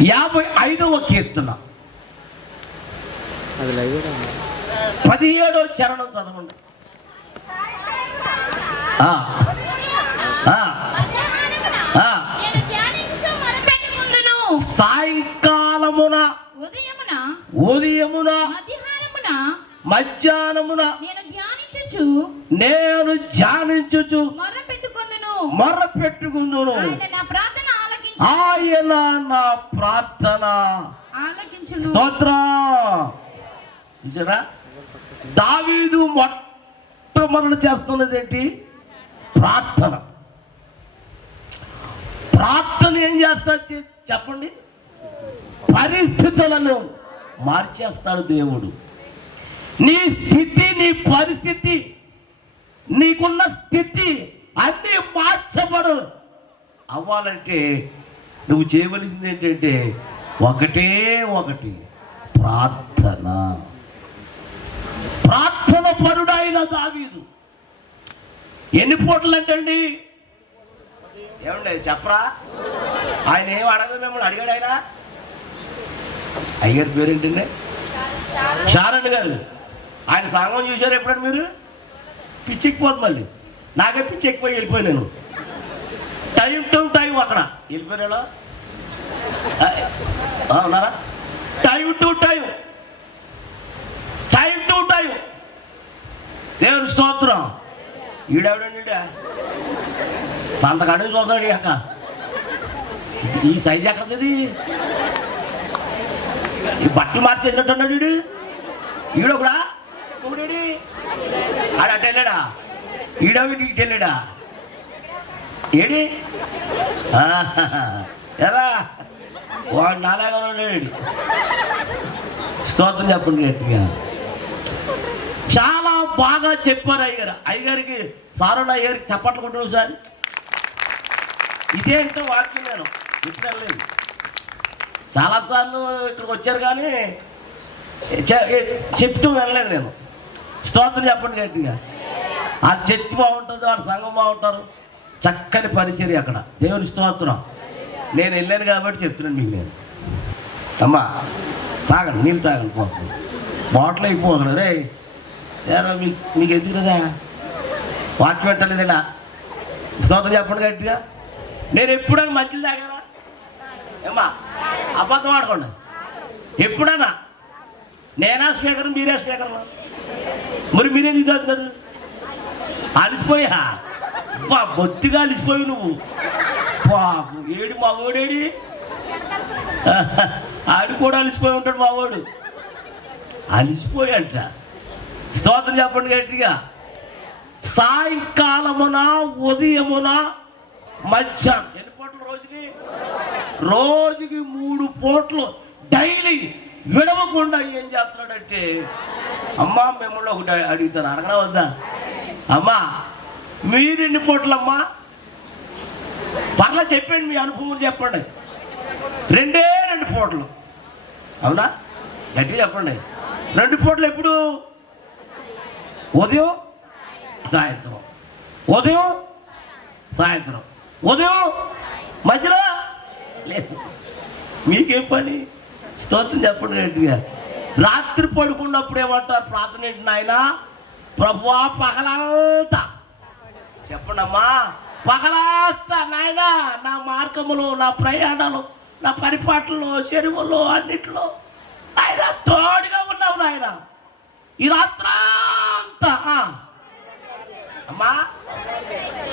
55వ కీర్తన 17వ చరణం చదవండి. సాయంకాలమున ఉదయమున మధ్యాహ్నమున నేను ధ్యానించుచు మొర్రపెట్టుకుందును. ఆయన నా ప్రార్థన స్తోత్రం. చూసారా, దావీదు మొట్టమొదటి చేస్తున్నది ఏంటి? ప్రార్థన. ప్రార్థన ఏం చేస్తాడు చెప్పండి? పరిస్థితులను మార్చేస్తాడు దేవుడు. నీ స్థితి, నీ పరిస్థితి, నీకున్న స్థితి అన్నీ మార్చబడు అవ్వాలంటే నువ్వు చేయవలసింది ఏంటంటే ఒకటే ఒకటి, ప్రార్థన. ప్రార్థన పరుడైన దావీదు ఎన్ని పూటలు అంటండి? ఏమండి చెప్పరా? ఆయన ఏం అడగదు, మిమ్మల్ని అడిగాడు. ఆయన అయ్యారు పేరేంటండి? షారణ్ గారు. ఆయన సంఘం చూశారు ఎప్పుడన్నా మీరు? పిచ్చెక్కిపోతుంది. మళ్ళీ నాకే పిచ్చెక్కిపోయి వెళ్ళిపోయి నేను టైం టు టైం అక్కడ వెళ్ళిపోయినా ఉన్నారా? Time to time, time to time. దేవుని స్తోత్రం. ఈడెవడండి? సంతకాడే చూస్తాడు. అక్క ఈ సైజ్ ఎక్కడది? ఈ బట్టలు మార్చేసినట్టు ఉన్నాడు వీడు. ఈడొకడా ఒకటి ఆడ అటు వెళ్ళాడా? ఈడొకటి ఇటు వెళ్ళాడా? ఏడి ఎలా వాడు నాలాగా ఉన్నాడు. స్తోత్రం చెప్పండి గట్టిగా. చాలా బాగా చెప్పారు అయ్యగారు. అయ్యగారికి సారున్న అయ్యగారికి చప్పట్లు కొట్టాను సార్. ఇదేంటో వాక్యం నేను చెప్పలేదు. చాలాసార్లు ఇక్కడికి వచ్చారు కానీ చెప్తూ వెళ్ళలేదు నేను. స్తోత్రం చెప్పండి గట్టిగా. ఆ చర్చి బాగుంటుంది, వారి సంఘం బాగుంటారు, చక్కని పరిచర్య అక్కడ. దేవుని స్తోత్రం. నేను వెళ్ళాను కాబట్టి చెప్తున్నాను మీకు. నేను అమ్మా తాగండి, నీళ్ళు తాగండి, పోతుంది బాటిల్ అయిపోతుంది. రే ఏదో మీకు ఎందుకు కదా వాక్యం పెట్టలేదా? స్తోత్రం చెప్పండి గట్టిగా. నేను ఎప్పుడైనా మంచిది తాగానా? ఏమ్మా అబద్ధం ఆడుకోండి. ఎప్పుడన్నా నేనా స్పీకర్, మీరే స్పీకర్? మరి మీరేం తాగుతున్నారు? అలిసిపోయా బొత్తిగా అలిసిపోయి నువ్వు. పాపు ఏడు మావోడేడి? ఆడు కూడా అలిసిపోయి ఉంటాడు మావోడు. అలిసిపోయి అంట. స్తోత్రం చెప్పండి గట్టిగా. సాయంకాలమున ఉదయమున మధ్యాహ్నం ఎన్ని పూటలు? రోజుకి 3 పూటలు డైలీ విడవకుండా ఏం చేస్తున్నాడంటే, అమ్మా మిమ్మల్ని ఒకటి అడుగుతాను, అడగనా వద్దా? అమ్మా మీరెన్ని పూటలమ్మా? పర్లా చెప్పండి, మీ అనుభవం చెప్పండి. 2 పూటలు. అవునా? గట్టిగా చెప్పండి. 2 పూటలు ఎప్పుడు? ఉదయం సాయంత్రం, ఉదయం సాయంత్రం, ఉదయం మధ్యలో లేదు. మీకేం పని? స్తోత్రం చెప్పండి గట్టిగా. రాత్రి పడుకున్నప్పుడు ఏమంటారు? ప్రార్థన ఏంటి నాయన? ప్రభువా పగలంతా చెప్పండి అమ్మా, పగలంతా నాయన నా మార్గములు, నా ప్రయాణాలు, నా పరిపాట్లలో, చెరువుల్లో అన్నిట్లో నాయన తోడుగా ఉన్నావు నాయన ఈ రాత్రంతా. అమ్మా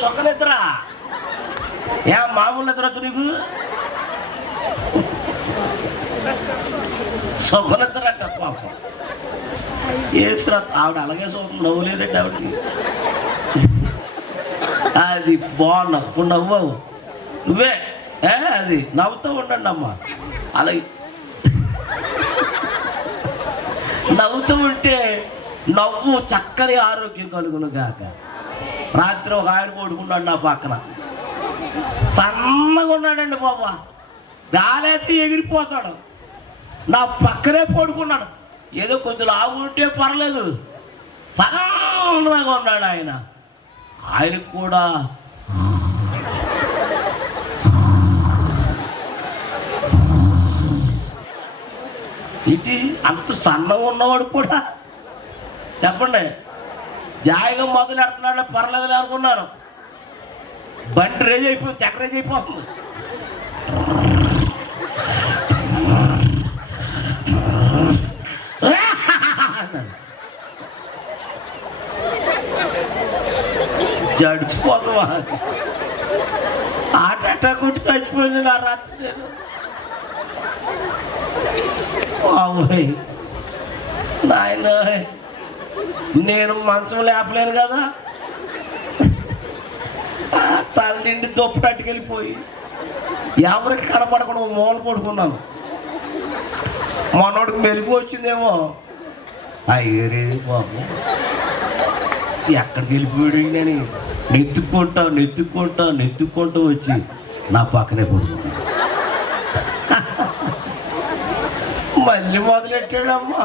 సొక్క నిద్ర ఏ మామూలు నిద్ర నీకు? సొక్క నిద్ర అంట పాప. ఏ శ్రద్ధ ఆవిడ అలాగే సొక్క నవ్వులేదండి ఆవిడకి. అది బాగున్నావు, ఇప్పుడు నవ్వవు నువ్వే. అది నవ్వుతూ ఉండండి అమ్మా. అలాగే నవ్వుతూ ఉంటే నవ్వు చక్కని ఆరోగ్యం కలుగును గాక. రాత్రి ఒక ఆయన పడుకున్నాడు నా పక్కన, సన్నగా ఉన్నాడండి బాబా, గాలైతే ఎగిరిపోతాడు. నా పక్కనే పడుకున్నాడు. ఏదో కొంచెం లావు ఉంటే పర్లేదు, సన్నగా ఉన్నాడు ఆయన. ఆయనకు కూడా ఇటు అంత సన్నగా ఉన్నవాడు కూడా చెప్పండి జాయిగా మొదలు పెడుతున్నాడు పర్లేదు అనుకున్నాను. బండి రేజ్ అయిపోయింది, చక్ర రేజ్ అయిపోతుంది. జడిచిపోతావా హార్ట్ అటాక్ కొట్టి చచ్చిపోయింది నా రాత్రి. నాయన నేను మంచం లేపలేను కదా, తల నిండి దొప్పు కట్టుకెళ్ళిపోయి ఎవరికి కనపడకుండా మూల పడుకున్నాను. మనోడికి మెలుగు వచ్చిందేమో, అయ్యరే బాబు ఎక్కడికి వెళ్ళిపోయాడు నేను నెత్తుక్కుంటూ వచ్చి నా పక్కనే పడుకున్నాను. మళ్ళీ మొదలెట్టాడమ్మా.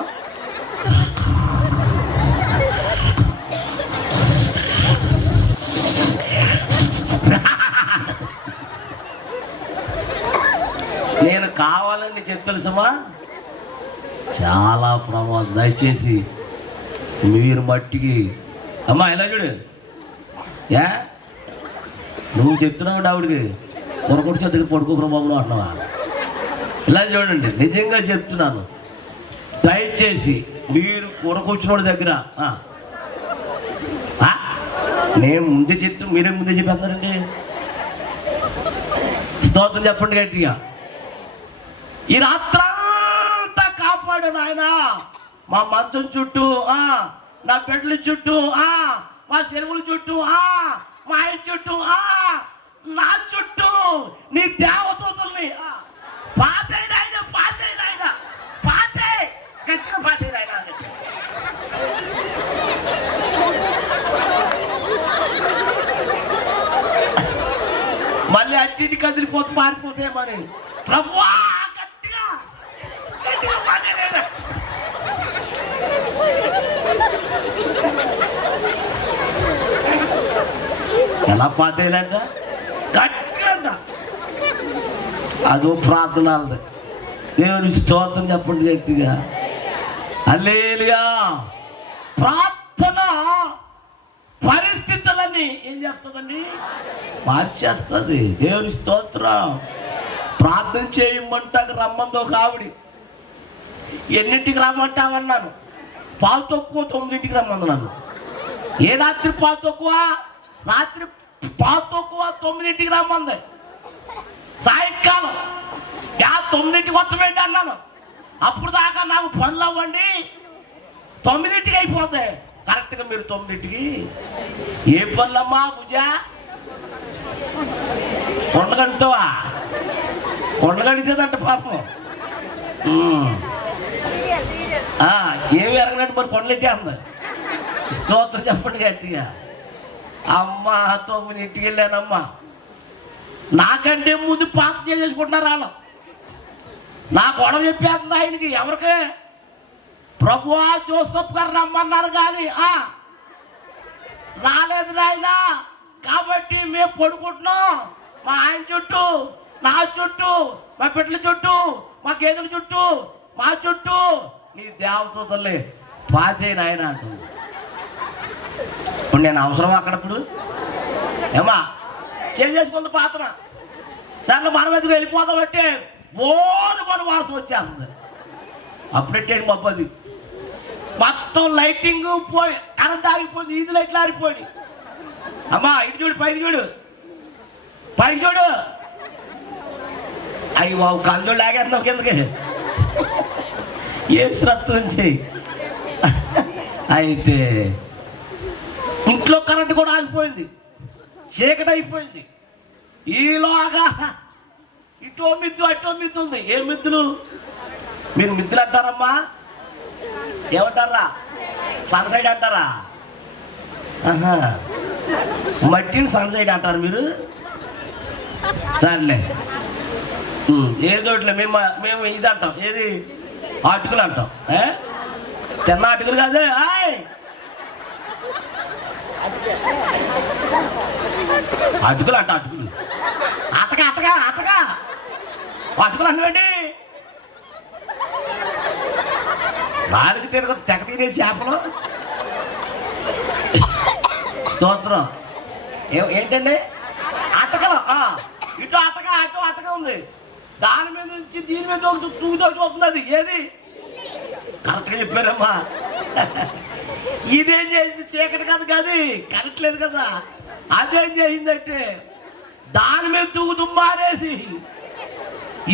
నేను కావాలని తెలుసమ్మా, చాలా ప్రమాదం. దయచేసి మీరు మట్టికి అమ్మా ఎలా చూడు, ఏ నువ్వు చెప్తున్నావు ఆవిడికి కొరకొట్టి దగ్గర పడుకోకరా బాబులు అంటున్నావా? ఇలా చూడండి, నిజంగా చెప్తున్నాను, దయచేసి మీరు కొరకొచ్చినోడి దగ్గర నేను ముందే చెప్తూ మీరే ముందే చెప్పేస్తారండి. స్తోత్రం చెప్పండి గట్టిగా. ఈ రాత్రంతా కాపాడు నాయన, మా మంచం చుట్టూ, నా బెడ్ల చుట్టూ, మా చెరువుల చుట్టూ, మా ఆయన చుట్టూ, నా చుట్టూ నీ దేవదూతల్ని పాతే నాయన గట్టిగా పాతే నాయన. మళ్ళీ అట్టింటి కదిలిపోతే పారిపోతాయేమని ప్రభువా గట్టిగా పాతే నాయన. ఎలా పాతేయాలంట గట్టిగా, అదో ప్రార్థన. దేవుని స్తోత్రం చెప్పండి గట్టిగా. హల్లెలూయా. ప్రార్థన పరిస్థితులన్నీ ఏం చేస్తుందండి? మార్చేస్తుంది. దేవుని స్తోత్రం. ప్రార్థన చేయమంటాక రమ్మంది ఒక ఆవిడ. ఎన్నింటికి రమ్మంటామన్నాను? పాలు తక్కువ 9ంటికి రమ్మంది నన్ను. ఏ రాత్రి పాలు తక్కువ? రాత్రి పాలు తక్కువ 9ంటికి రమ్మంది. సాయంకాలం 9ంటికి వస్తామేంటి అన్నాను. అప్పుడు దాకా నాకు పనులు అవ్వండి, 9ంటికి అయిపోతాయి. కరెక్ట్గా మీరు 9ంటికి ఏ పనులమ్మా? పూజ కొండ కడుగుతావా? కొండ కడిగేదంట పాపం. ఏమి ఎరగనట్టు మరి కొండలెట్టే అంది. స్తోత్రం చెప్పండి గట్టిగా. అమ్మ 9ంటికి వెళ్ళానమ్మా. నాకంటే ముందు పాత చేసుకుంటున్నారు వాళ్ళు. నా గొడవ చెప్పేస్తుంది ఆయనకి. ఎవరికి? ప్రభువా జోసఫ్ గారు రమ్మన్నారు కానీ రాలేదు నాయన. కాబట్టి మేము పడుకుంటున్నాం మా ఆయన చుట్టూ, నా చుట్టూ, మా బిడ్డల చుట్టూ, మా గేదెల చుట్టూ, మా చుట్టూ నీ దేవతలే పాతే నాయన అంటుంది. ఇప్పుడు నేను అవసరం అక్కడప్పుడు ఏమా చేసుకుంది పాత్ర చాలా మన మీదకి వెళ్ళిపోతాం అంటే బోరు మన వారసు వచ్చేస్తుంది. అప్పుడెట్టేది మబ్బది మొత్తం లైటింగ్ పోయి, కరెంట్ ఆగిపోయింది, ఈది లైట్లు ఆరిపోయి. అమ్మా ఇటు చూడు, పైకి చూడు, పైకి చూడు. అయ్యి బాబు కళ్ళు లాగేస్తున్నావు కిందకి. ఏ శ్రద్ధ చెయ్యి. అయితే ఇంట్లో కరెంట్ కూడా ఆగిపోయింది, చీకటి అయిపోయింది. ఈలోగా ఇటో మిద్దు అటో మిద్దు ఉంది. ఏ మిద్దులు? మీరు మిద్దులు అంటారమ్మా? ఏమంటారా? సన్సైడ్ అంటారా? మట్టిని సన్సైడ్ అంటారు మీరు. సర్లే ఏదోట్లే. మేము ఇది అంటాం, ఏది అటుకులు అంటాం. తిన్న అటుకులు కాదే, అటుకులు అంట. అటుకులు అతగా అటుకులు అంటండి. నాలుగు తిరగ తెగ తినే చేపలు. స్తోత్రం. ఏంటండి అటక, ఇటు అటక అటు అటక ఉంది, దాని మీద నుంచి దీని మీద తూగుతోటి అది ఏది కరెక్ట్గా చెప్పారమ్మా. ఇదేం చేసింది? చీకటి కదా కాదు, కరెక్ట్ లేదు కదా. అదేం చేసిందంటే దాని మీద తూగుతూ మారేసి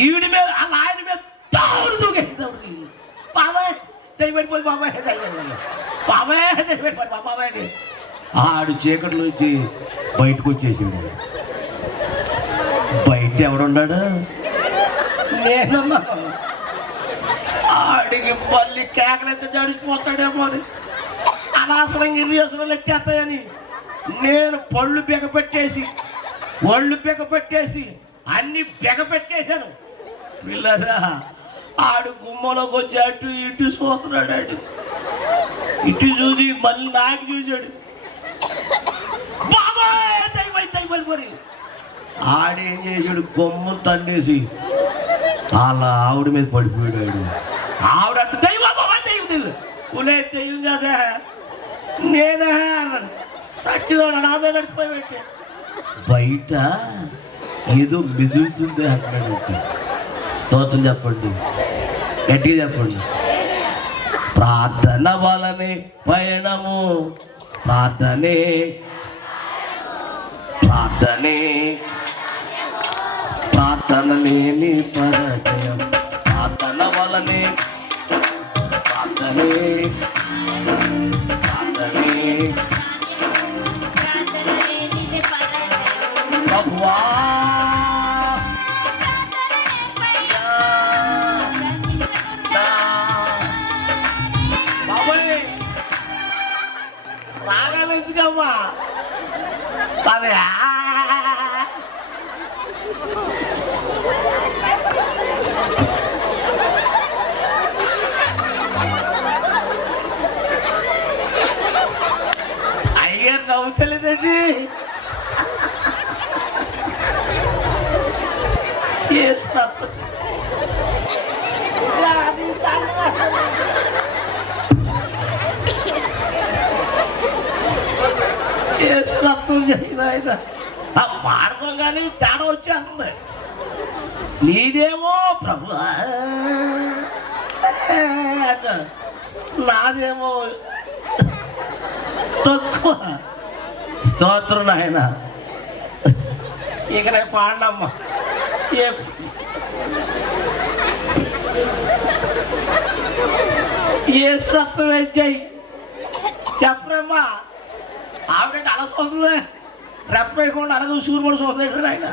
ఈవిడి మీద అలా ఆయన మీద తూగేసి బాబాయ్ దయపడిపోయి బాబాయ్ బాబాయ్ దయపడిపోయి బాబాయ్ అని ఆడు చీకటి నుంచి బయటకు వచ్చేసాడు. బయట ఎవడున్నాడు? నేనున్నాను. ఆడికి మళ్ళీ కేకలైతే జడిచిపోతాడేమో అని, అనవసరంగా ఇరియాసలు ఎట్టేస్తాయని నేను పళ్ళు బిగపెట్టేసి ఒళ్ళు బిగపెట్టేసి అన్ని బిగపెట్టేశాను. పిల్లరా ఆడు గుమ్మలోకి వచ్చి అటు ఇటు చూస్తున్నాడు. ఆడు ఇటు చూసి మళ్ళీ నాకు చూశాడు. బాబాయ్ మరి ఆడేం చేసాడు? గుమ్మ తండేసి అలా ఆవిడ మీద పడిపోయాడు. ఆవిడ అంటే దైవం బాబాయ్ దైవం ఉలే దైవం కదా నేనే అన్నాడు. సచ్చిదోడు నా మీద నడిపోయి పెట్టే బయట ఏదో మెదులుతుంది అంటాడు. స్తోత్రం చెప్పండి, గట్టిగా చెప్పండి. ప్రార్థన వలనే పయనము, ప్రార్థనే ప్రార్థనే ప్రార్థన లేని పరజయం, ప్రార్థన వలనే ప్రార్థనే ప్రార్థనే ప్రభువా బాబాయ్ రాగాలి ఎందుకమ్మా బాబాయ్? అయ్యా నవ్వుతలేదండి. ఆయన పాడతాం కానీ తేడా వచ్చేస్తుంది. నీదేమో ప్రభు అంట, నాదేమో తక్కువ. స్తోత్రం నాయన. ఇక రేపు పాడినమ్మా. ఏ రక్తం వేయించాయి చెప్పరేమ్మా. ఆవిడంటే అలా చూస్తుంది, రెప్పేయకుండా అలాగే ఉసుగురు కూడా చూస్తాడు ఆయన.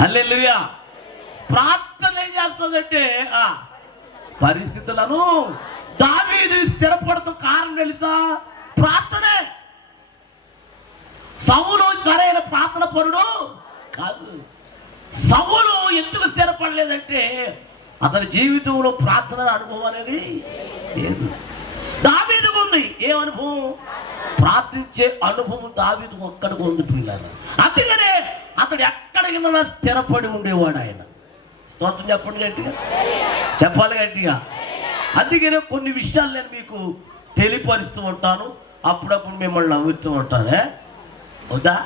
హల్లెలూయా. ప్రార్థన ఏం చేస్తుందంటే పరిస్థితులను దావీదు స్థిరపడుతూ కారణం తెలుసా? ప్రార్థనే. సౌలు సరైన ప్రార్థన పరుడు కాదు. సౌలు ఎందుకు స్థిరపడలేదంటే అతని జీవితంలో ప్రార్థన అనుభవం అనేది లేదు. దావీదుకు ఉంది. ఏ అనుభవం? ప్రార్థించే అనుభవం దావీదుకు ఒక్కడికి ఉంది పిల్లలు. అందుకనే అతడు ఎక్కడికైనా స్థిరపడి ఉండేవాడు ఆయన. స్తోత్రం చెప్పండి గట్టిగా, చెప్పాలి గట్టిగా. అందుకనే కొన్ని విషయాలు నేను మీకు తెలియపరుస్తూ ఉంటాను, అప్పుడప్పుడు మిమ్మల్ని నవ్వుతూ ఉంటానే. వద్దా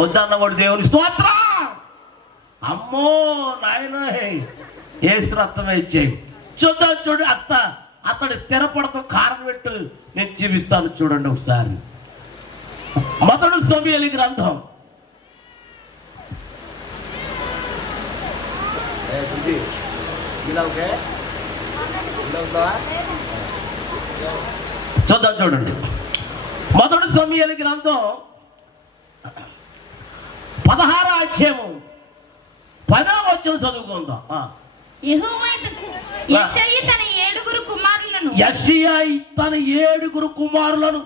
వద్దా అన్నవాడు దేవుని స్తోత్రం. అమ్మో నాయన ఏసు రక్తమే ఇచ్చేయి. చూద్దాం చూడు అతడు స్థిరపడతాం కారణం పెట్టు నేను జీవిస్తాను. చూడండి ఒకసారి మొదటి సమూయేలు గ్రంథం 14 చూడండి. మొదటి సమూయేలు గ్రంథం 16వ అధ్యాయము 10వ వచనం చదువుకుందాం. యెషయా తన 7 కుమారులను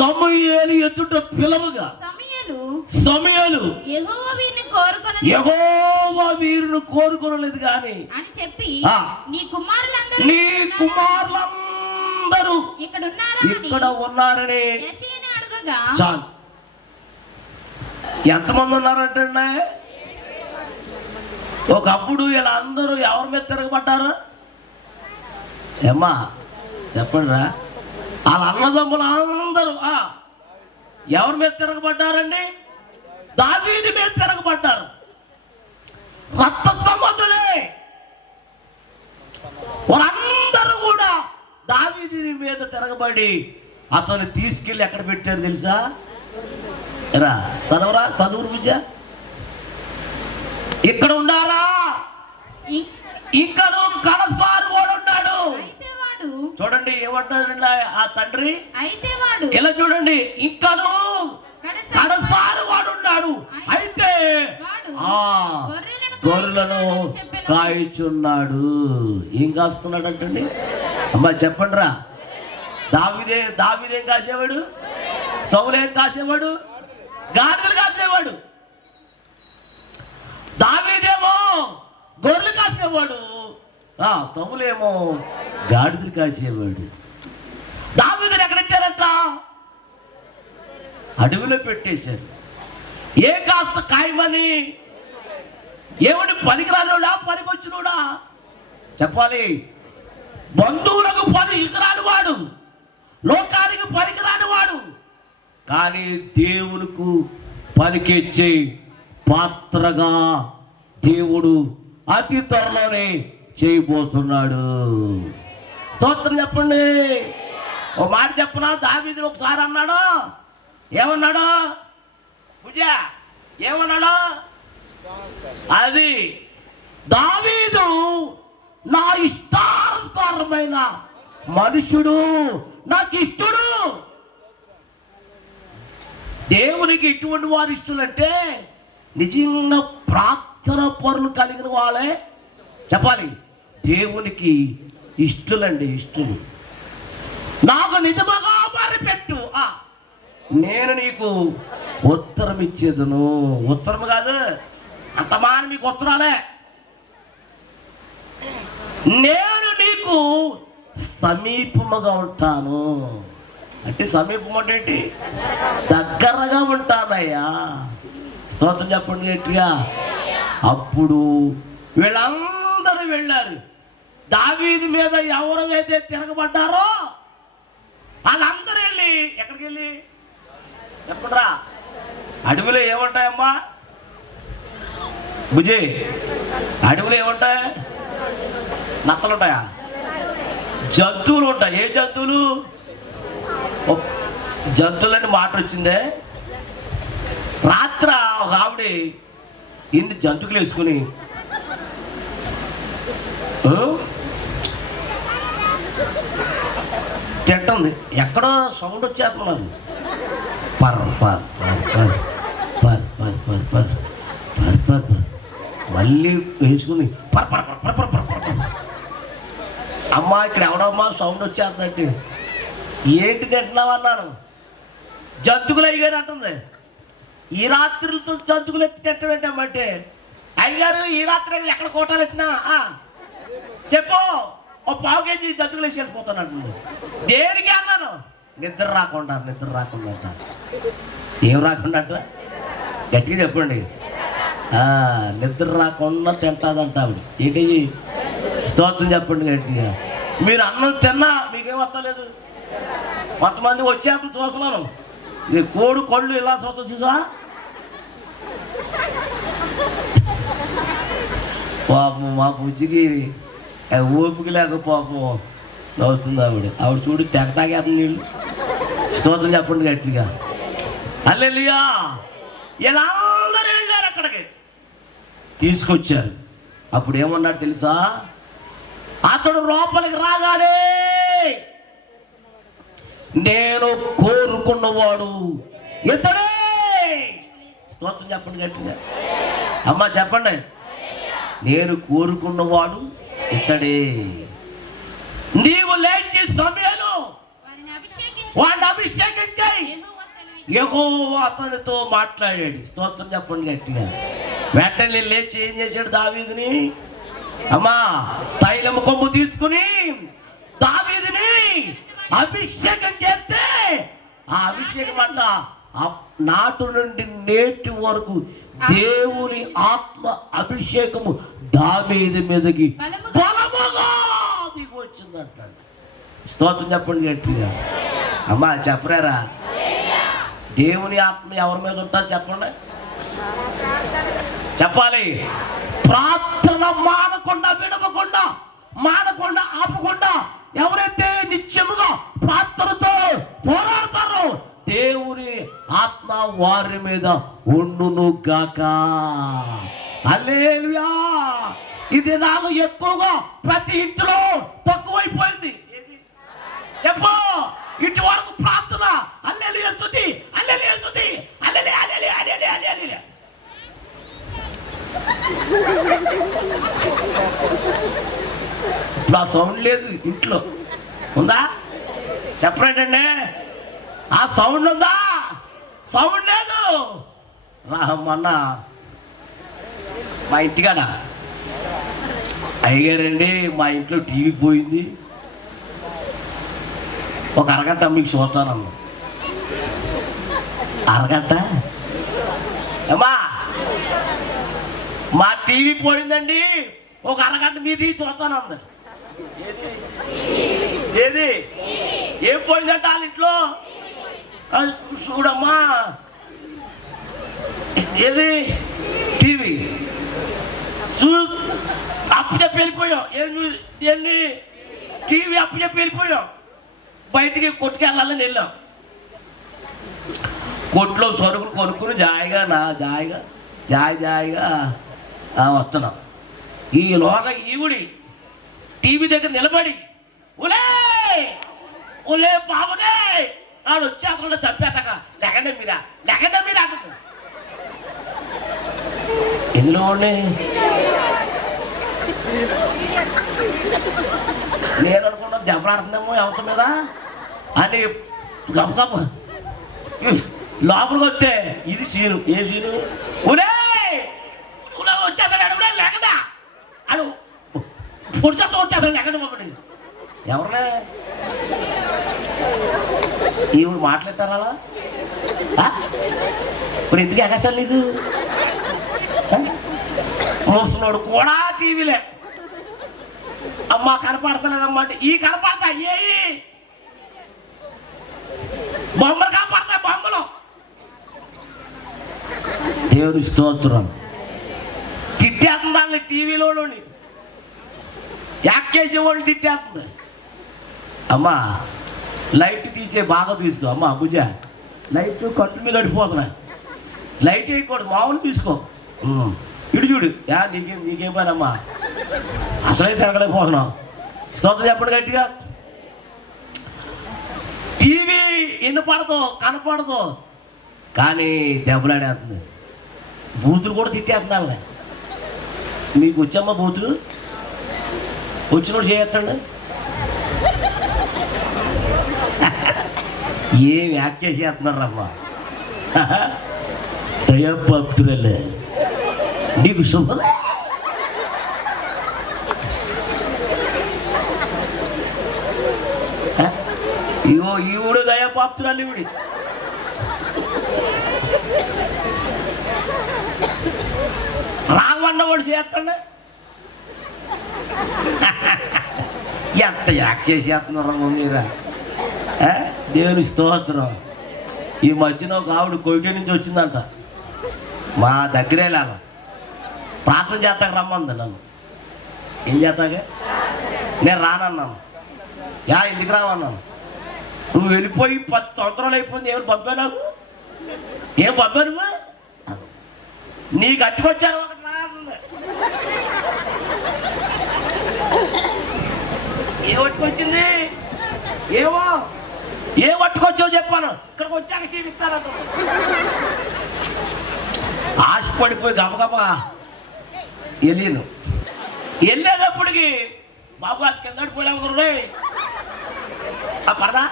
సమూయేలు ఎదుట పిలువగా సమూయేలు యెహోవా వీరిని కోరుకొనలేదు కానీ అని చెప్పి నీ కుమారులందరూ ఇక్కడ ఉన్నారని అడగగా చాలు. ఎంతమంది ఉన్నారంటే ఒకప్పుడు వీళ్ళందరూ ఎవరి మీద తిరగబడ్డారు? ఏమ్మా చెప్పండి రా. వాళ్ళ అన్నదమ్ములు అందరూ ఎవరి మీద తిరగబడ్డారండి? దావీదు మీద తిరగబడ్డారు. రక్త సంబంధులే వారందరూ కూడా దావీదు మీద తిరగబడి అతను తీసుకెళ్ళి ఎక్కడ పెట్టారు తెలుసా? రా చదవరా, చదువు విద్య. ఇక్కడ ఉండారా? ఇక్కడ కడసారు వాడు ఉన్నాడు. చూడండి ఏమంటాడండి ఆ తండ్రి. అయితే వాడు ఇలా చూడండి, ఇక్కడ కడసారు వాడు ఉన్నాడు. అయితే గొర్రెలను కాయచున్నాడు. ఏం కాస్తున్నాడు అంటండి? అమ్మా చెప్పండి రా. దావీదేం కాసేవాడు? సౌలేం కాసేవాడు? గాడిదలు కాసేవాడు. దావీదేమో గొర్రెలు కాసేవాడు, సౌలేమో గాడిదలు కాసేవాడు. దావీదుని ఎక్కడెట్టారంట? అడవిలో పెట్టేశారు. ఏ కాస్త కాయమని. ఏమిటి పనికిరానివాడా పనికొచ్చినోడా? చెప్పాలి. బంధువులకు పనికిరాని వాడు, లోకానికి పనికిరాని వాడు, కానీ దేవునికి పనికిచ్చే పాత్రగా దేవుడు అతి త్వరలోనే చేయబోతున్నాడు. స్తోత్రం చెప్పండి. ఓ మాట చెప్పనా? దావీదుని ఒకసారి అన్నాడు. ఏమన్నాడు? పూజ ఏమన్నాడు? అది దావీదు నా ఇష్టానుసారమైన మనుషుడు, నాకు ఇష్టడు. దేవునికి ఎటువంటి వారు ఇష్టలంటే నిజంగా ప్రార్థన పరులు కలిగిన వాళ్ళే చెప్పాలి. దేవునికి ఇష్టలండి, ఇష్టలు. నాకు నిజముగా మరిపెట్టు, నేను నీకు ఉత్తరం ఇచ్చేదను. ఉత్తరం కాదు, అంతమాని మీకు ఉత్తరాలే. నేను నీకు సమీపముగా ఉంటాను. అంటే సమీపం అంటే ఏంటి? దగ్గరగా ఉంటానయ్యా. స్తోత్రం చెప్పండి గట్టిగా. అప్పుడు వీళ్ళందరూ వెళ్ళారు. దావీదు మీద ఎవరైతే తిరగబడ్డారో వాళ్ళందరూ వెళ్ళి ఎక్కడికి వెళ్ళి చెప్పండిరా. అడవిలో ఏముంటాయమ్మా బుజీ? అడవిలో ఏముంటాయి? నత్తలు ఉంటాయా? జంతువులు ఉంటాయి. ఏ జంతువులు? జంతువులని మాట వచ్చిందే. రాత్ర ఒక ఆవిడ ఇన్ని జంతువులు వేసుకుని తింటుంది. ఎక్కడో సౌండ్ వచ్చేస్తున్నారు. Per per per per per per per per per per per మళ్ళీ వేసుకుని per per per per per per per. అమ్మా ఇక్కడ ఎవడమ్మా సౌండ్ వచ్చేస్తుందంటే ఏంటి తింటున్నావు అన్నాను. జంతువులు అయ్యారు అంటుంది. ఈ రాత్రులతో జంతువులు ఎత్తి తింటామంటే అయ్యారు ఈ రాత్రి ఎక్కడ కోటాలు ఎత్తినా చెప్పు, ఓ పావు కేజీ జంతువులు వేసి వెళ్ళిపోతాను అంటుంది. దేనికి అన్నాను? నిద్ర రాకుండా. నిద్ర రాకుండా అంట. ఏం రాకుండా అంట? గట్టిగా చెప్పండి. నిద్ర రాకుండా తింటాదంట ఆవిడ. ఏంటి? స్తోత్రం చెప్పండి గట్టిగా. మీరు అన్నం తిన్నా మీకేం వస్తలేదు. కొంతమంది వచ్చేప్పుడు చూస్తున్నాను, ఇది కోడి కళ్ళు ఇలా చూస్తా చూసా. పాపం మా బుజ్జికి ఓపిక లేక పాపం అవుతుంది ఆవిడ చూడు తెగ తాగేస్తుంది నీళ్ళు. స్తోత్రం చెప్పండి గట్టిగా. హల్లెలూయా. ఇలా అందరూ వెళ్ళారు అక్కడికి, తీసుకొచ్చారు. అప్పుడు ఏమన్నాడు తెలుసా? అతడు లోపలికి రాగానే నేను కోరుకున్నవాడు ఇతడే. స్తోత్రం చెప్పండి గట్టిగా. అమ్మా చెప్పండి. నేను కోరుకున్నవాడు ఇతడే. నీవు లేచి సమయంలో వాడిని అభిషేకించాయి. యెహోవా అతనితో మాట్లాడాడు. స్తోత్రం చెప్పండి గట్టిగా. వెంటనే లేచి ఏం చేశాడు దావీదుని? అమ్మా తైలం కొమ్ము తీసుకుని దావీదుని అభిషేకం చేస్తే ఆ అభిషేకం అంట నాటు నుండి నేటి వరకు దేవుని ఆత్మ అభిషేకము దావీదు మీదకి బలముగా దిగి వచ్చిందంట. స్తోత్రం చెప్పండి గట్టిగా. అమ్మా చెప్పరారా? దేవుని ఆత్మ ఎవరి మీద ఉంటారు చెప్పండి, చెప్పాలి. ప్రార్థన మానకుండా, విడవకుండా, మానకుండా, ఆపకుండా ఎవరైతే నిత్యముగా ప్రార్థనతో పోరాడతారో దేవుని ఆత్మ వారి మీద ఉండును గాక. హల్లెలూయా. ఇది నాకు ఎక్కువగా ప్రతి ఇంట్లో తక్కువైపోయింది. చెప్పు, ఇటు వరకు ప్రార్థన హల్లెలూయా స్తుతి, హల్లెలూయా స్తుతి, హల్లెలూయా, హల్లెలూయా, హల్లెలూయా, హల్లెలూయా. ఇప్పుడు ఆ సౌండ్ లేదు ఇంట్లో, ఉందా? చెప్పరేంటండి, ఆ సౌండ్ ఉందా? సౌండ్ లేదు. మొన్న మా ఇంటికాడ అయ్యగారండి, మా ఇంట్లో టీవీ పోయింది, ఒక అరగంట మీకు చూస్తానన్నా. అరగంట అమ్మా, మా టీవీ పోయిందండి, ఒక అరగంట మీది చూస్తానన్నా. ఏది ఏం పోయిందంట వాళ్ళ ఇంట్లో? చూడమ్మా, ఏది టీవీ అప్పుడే వెళ్ళిపోయాం. ఏంటి టీవీ అప్పుడే వెళ్ళిపోయాం. బయటికి కొట్టుకెళ్ళాలని వెళ్ళాం. కొట్లో సరుకులు కొనుక్కుని జాయిగా వస్తున్నాం. ఈలోగా ఈవిడి టీవీ దగ్గర నిలబడి ఒలే ఒలే బాబునే ఆడు వచ్చేకుండా చంపేతాక లేకంటే మీరా అంటుంది. ఎందులో నేను అనుకున్నా దెబ్బలాడుతుందేమో ఎవరి మీద అని గబగబ లోపలికి వస్తే ఇది సీను. ఏ సీను? వచ్చేస్తాడు లేకుండా అడు పొడిచేస్తా వచ్చేస్తాడు లేకుండా మమ్మల్ని. ఎవరినే ఈవిడ మాట్లాడతారా అలా? ఇప్పుడు ఎందుకు ఎగస్టారు నీకు? ముసలోడు కూడా టీవీలే. అమ్మా కనపడతలేదమ్మంటే ఈ కనపడతా ఏ బొమ్మలు కనపడతాయి, బొమ్మలు. దేవుని స్తోత్రం. తిట్టేస్తుంది దాన్ని టీవీలోని, యాక్ట్ చేసేవాళ్ళు తిట్టేస్తుంది. అమ్మా లైట్ తీసే బాగా తీసుకో. అమ్మా భుజ లైట్ కంటి మీద అడిపోతున్నాయి, లైట్ వేయకూడదు, మామూలు తీసుకో. ఇడు చూడు, నీకేం పని అమ్మా, అసలే తిరగలేకపోతున్నాం. స్తోత్రం చెప్పండి గట్టిగా. టీవీ వినపడదు, కనపడదు, కానీ దెబ్బలాడేస్తుంది. బూతులు కూడా తిట్టేస్తున్నాను. మీకు వచ్చమ్మా బూతులు? వచ్చినోడు చేస్తాడు. ఏం యాక్ట్ చేసేస్తున్నారు అమ్మా. దయభక్తులే నీకు శుభమే. ఇగో ఈవిడు దయపాప్తురాలు. ఈవిడి రావన్నవాడు చేస్తాడు. ఎంత యాక్ట్ చేసేస్తున్నారమ్మా మీరా. దేవుని స్తోత్రం. ఈ మధ్యన ఒక ఆవిడ కొయిటే నుంచి వచ్చిందంట, మా దగ్గరే లేక ప్రార్థన చేస్తాక రమ్మంది నన్ను. ఏం చేస్తాకే? నేను రానన్నాను. ఇంటికి రావన్నాను. నువ్వు వెళ్ళిపోయి 10 సంవత్సరాలు అయిపోయింది, ఏమైనా పంపా నాకు? ఏం పంపా నువ్వు? నీకు అట్టుకొచ్చాను ఒకటి రానుంది. ఏ పట్టుకొచ్చింది? ఏమో ఏ పట్టుకొచ్చావు చెప్పాను. ఇక్కడికి వచ్చాక చూపిస్తానంట. ఆశపడిపోయి గబగబా వెళ్ళేటప్పటికి బాబు అది కింద పడిపోలే పడదా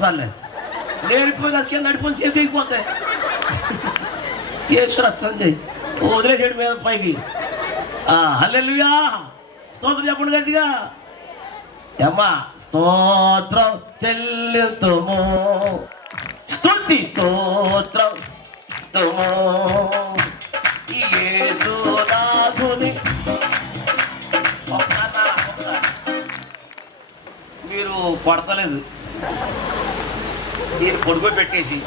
సర్లే నేర్పోయి అది కింద అడిపోయి సేపు దిగిపోతాయి. ఏసు వస్తుంది వదిలేసాడు మీద పైకి. హల్లెలూయా. స్తోత్రం చెప్పండి గట్టిగా. అమ్మా స్తోత్రం చెల్లింతుము, స్తుతి స్తోత్రం యేసునాథుని. మీరు కొడతలేదు, దీన్ని పొడుగు పెట్టేసి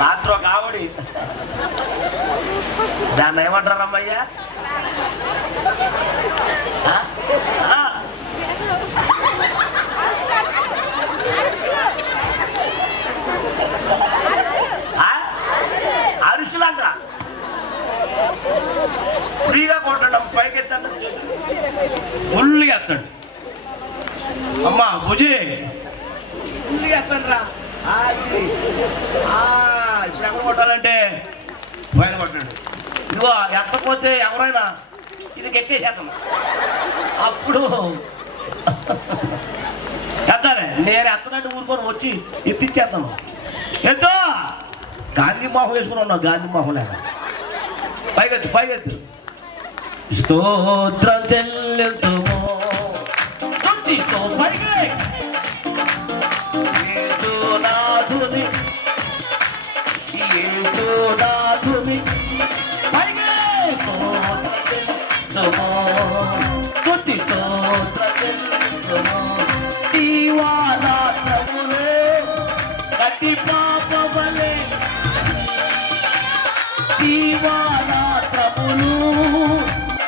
రాత్రి ఒక ఆవిడ, దాన్ని ఏమంటారమ్మయ్యా? అరుషులంట. ఫ్రీగా కొట్టండి, పైకి ఎత్తండి, ఫుల్గా ఎత్తండి. అమ్మా భుజి ఫుల్గా ఎత్తండి రా. ఇప్పుడు ఎక్కడ కొట్టాలంటే పైన కొట్టండి. ఇదిగో ఎత్తపోతే ఎవరైనా ఇది గెట్టేసేద్దాం, అప్పుడు ఎత్తాలి. నేను ఎత్తనట్టు ఊరుకొని వచ్చి ఎత్తిచ్చేస్తాను. ఎంతో గాంధీ మొహం వేసుకుని ఉన్నావు, గాంధీ మొహం లేక. పైకెత్తు పైకెత్తు. స్తోత్రం చెల్లింతుము, స్తుతితో పైకి యేసునాథుని, యేసునాథుని పైకి స్తోత్రం చెల్లింతుము, స్తుతితో చెల్లింతుము. దీవారాత్రములో కటి పాపవలే, దీవారాత్రములు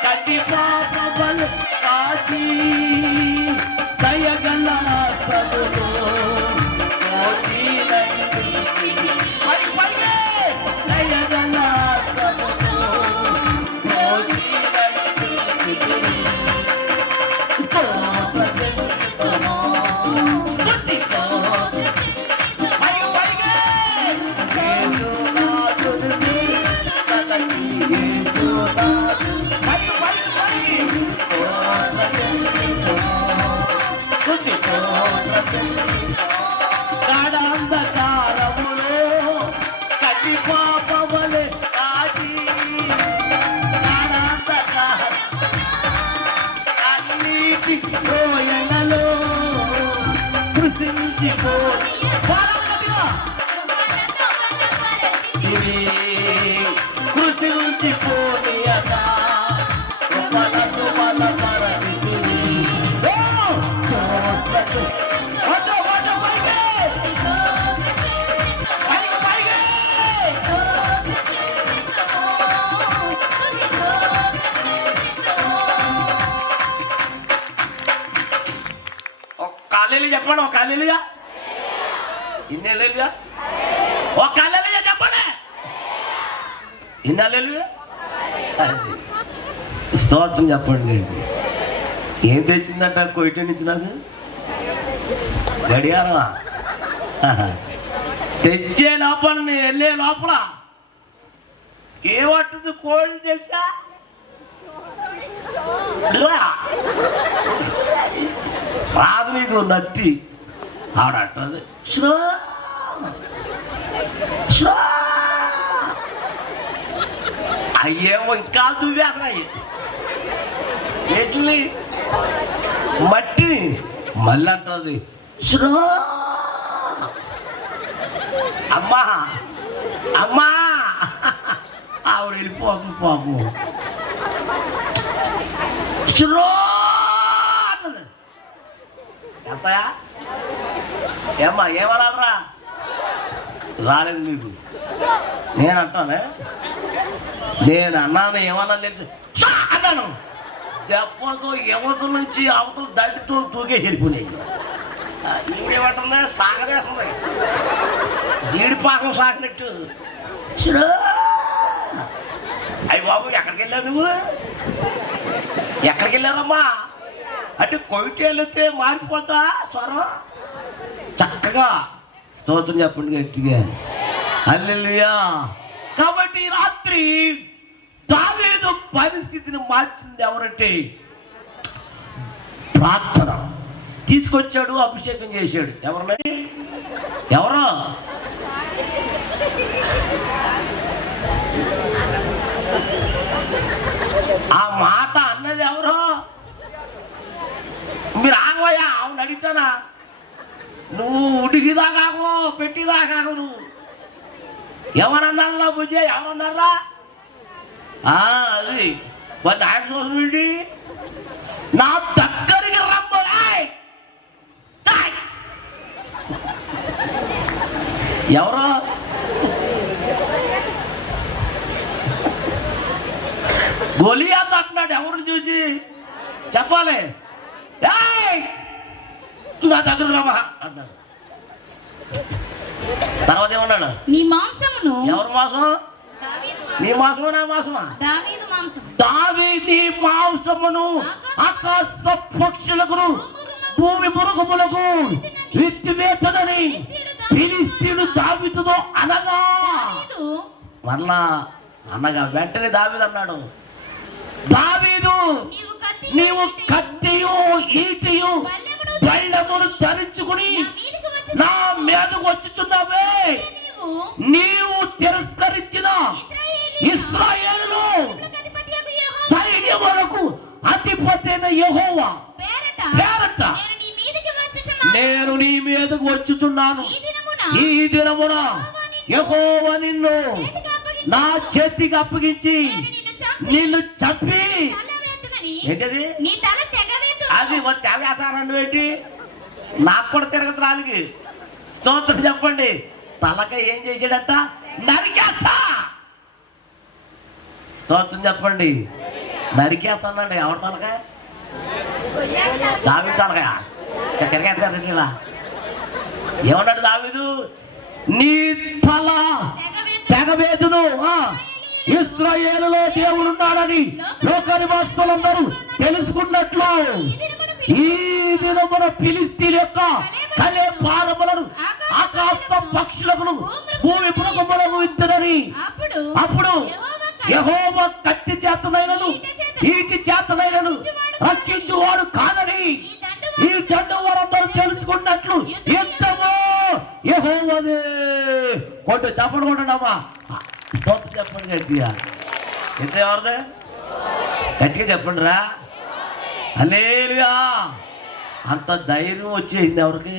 కటి పాపవలే కాచి, దయగల ప్రభులు దయగల ప్రభులు గాఢాంధకారములో కటి పాపవలె కాచి, గాఢాంధకార అన్నిటి ప్రోయణలో కృషించిపోయి కృషించిపోనియగా ఉపనను మన పరమితిని. కాలేలు చెప్పండి, ఒక కాలేలుగా ఇన్ని వెళ్ళేలుగా, ఒక కాలేలుగా చెప్పండి, ఇన్ని వెళ్ళేలుగా. స్తోత్రం చెప్పండి. ఏం తెచ్చిందంట కోయిట నుంచి నాకు? గడియారమా? తెచ్చే లోపల నేను వెళ్ళే లోపల ఏమంటుంది కోడి తెలుసా? రాదు నీకు నత్తి. ఆవిడంటుంది శ్రో శ్రో, అయ్యేమో ఇంకా దువ్వేస్తున్నాయి ఎట్లి మట్టిని. మళ్ళీ అంటుంది శ్రో, అమ్మా అమ్మా. ఆవిడ వెళ్ళిపోతుంది పాపం. శ్రో అంటుంది. వెళ్తాయా? ఏమ్మా ఏమన్నారా? రాలేదు మీకు. నేను అంటానే, నేను అన్నాను ఏమన్నా లేదు అన్నాను. దెబ్బతో ఎవరి నుంచి అవతల దండితో దూకేసి వెళ్ళిపోయినాయి. ఇంకేమంటుంది? సాగదేస్తుంది, జీడిపాకం సాగినట్టు. అయ్యి బాబు ఎక్కడికి వెళ్ళావు నువ్వు? ఎక్కడికి వెళ్ళారమ్మా అంటే కొవిటి వెళ్తే మారిపోతా స్వరం. చక్కగా స్తోత్రం చెప్పండి గట్టిగా, హల్లెలూయా. కాబట్టి రాత్రి దావీదు పరిస్థితిని మార్చింది ఎవరంటే ప్రార్థన. తీసుకొచ్చాడు, అభిషేకం చేశాడు. ఎవరిని? ఎవరో ఆ మాట అన్నది ఎవరో? మీరు ఆగవయ్యా, అవును అడిగితానా? నువ్వు ఉడికిదాకాకు పెట్టిదాకాకు నువ్వు ఎవరన్నారా బుజ్జే? ఎవరన్నారా? అది మరి ఆయన చూడండి, నా దగ్గరికి ఎవరు? గొలియాతు అంటున్నాడు. ఎవరిని చూసి చెప్పాలి? ఏయ్ నా దగ్గర రామా అన్నాడు. తర్వాత ఏమన్నాడు? నీ మాంసమును. ఎవరు మాంసం? నీ మాంసమా నా మాంసమా? దావీదు మాంసం. దావీదు మాంసమును ఆకాశ పక్షులకు భూమి మృగములకు విత్తివేతనని ఫిలిష్తీయుడు దావీదుతో అనగా, మరలా అనగా వెంటనే దావీదు అన్నాడు, దావీదు నీవు కత్తియు ఈటియు బల్లెమును ధరించుకుని నా మీదకు వచ్చుచున్నావే, నీవు తిరస్కరించిన ఇశ్రాయేలులో సైన్యములకు అధిపతి అయిన యెహోవా పేరట నేను నీ మీదకు వచ్చుచున్నాను. ఈ దినమున యెహోవా నిన్ను నా చేతికి అప్పగించి నిన్ను చంపి ఏంటది అది తెగవేస్తానండి ఏంటి? నాకు కూడా తిరగదు రాలికి. స్తోత్రం చెప్పండి. తలక ఏం చేశాడట? నరికేస్తా. స్తోత్రం చెప్పండి. నరికేస్తానండి. ఎవరి తలకాయ? దావీదు తలకాయ. తిరగేస్తారండి ఇలా. ఏమన్నాడు దావీదు? నీ తల తెగవేతును, ఇశ్రాయేలులో దేవుడున్నాడని లోక నివాసులందరూ తెలుసుకున్నట్లు ఈ దినమున ఫిలిష్తీయుల యొక్క కలే భారములను ఆకాశ పక్షులకు భూమి మృగములకు ఇద్దరని. అప్పుడు యెహోవా కత్తి చేతనైనను ఈటి చేతనైనను రక్షించువాడు కాదని ఈ దండు వారందరూ తెలుసుకున్నట్లు యుద్ధము యెహోవాదే. కొట్టు చప్పడు కొట్టడమ్మా. స్తోత్రం చెప్పండి గట్టిగా. ఎంత ఎవరిదే? గట్టిగా చెప్పండి రా. హల్లెలూయా. అంత ధైర్యం వచ్చేసింది ఎవరికి?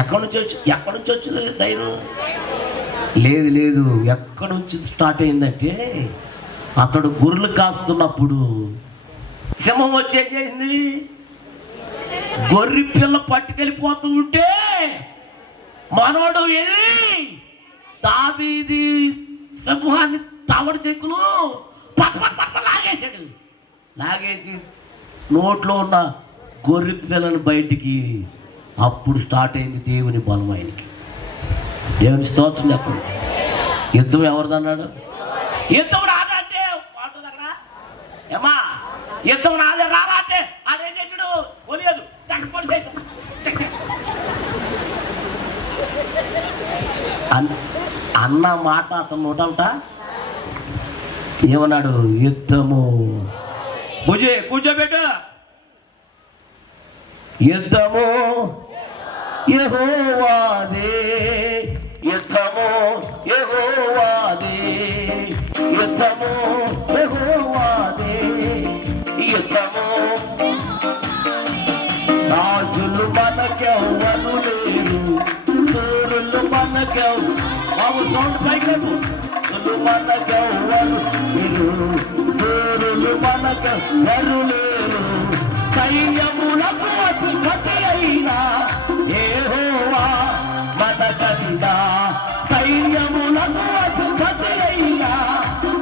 ఎక్కడి నుంచి వచ్చింది ధైర్యం? లేదు. ఎక్కడి నుంచి స్టార్ట్ అయిందంటే అతడు గొర్రెలు కాస్తున్నప్పుడు సింహం వచ్చేసింది. గొర్రె పిల్ల పట్టుకెళ్ళిపోతూ ఉంటే మనోడు వెళ్ళి దావీదు సింహాన్ని తవడ చెక్కులు పట్ట లాగేశాడు. లాగేసి నోట్లో ఉన్న గొర్రె పిల్లను బయటికి. అప్పుడు స్టార్ట్ అయింది దేవుని బలం ఆయనకి. దేవుని స్తోత్రం చెప్పండి. యుద్ధం ఎవరిదన్నాడు? యుద్ధం రాదా అంటే అక్కడ ఏమా యుద్ధం రాదే రారా అంటే అదేం చేసాడు? కొనియదు అన్న మాట అతను నోటంట ఏమన్నాడు? యుద్ధము కూర్చోబెట్టు. యుద్ధము యెహోవాదే, యుద్ధము యెహోవాదే, యుద్ధము యెహోవాదే, యుద్ధము. రాజులు మనకెవ్వరు లేరు, సూరులు మనకెవ్వరు. బాబు సౌండ్ పైకము. మనకెవ్వరు లేరు, సూరులు మనకెవ్వరు లేరు. సైన్యములకు అధిపతి అయినా యెహోవా మనకనిదా. సైన్యములకు అధిపతి అయినా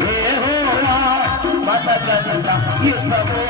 యెహోవా మనకనిదా. యుద్ధము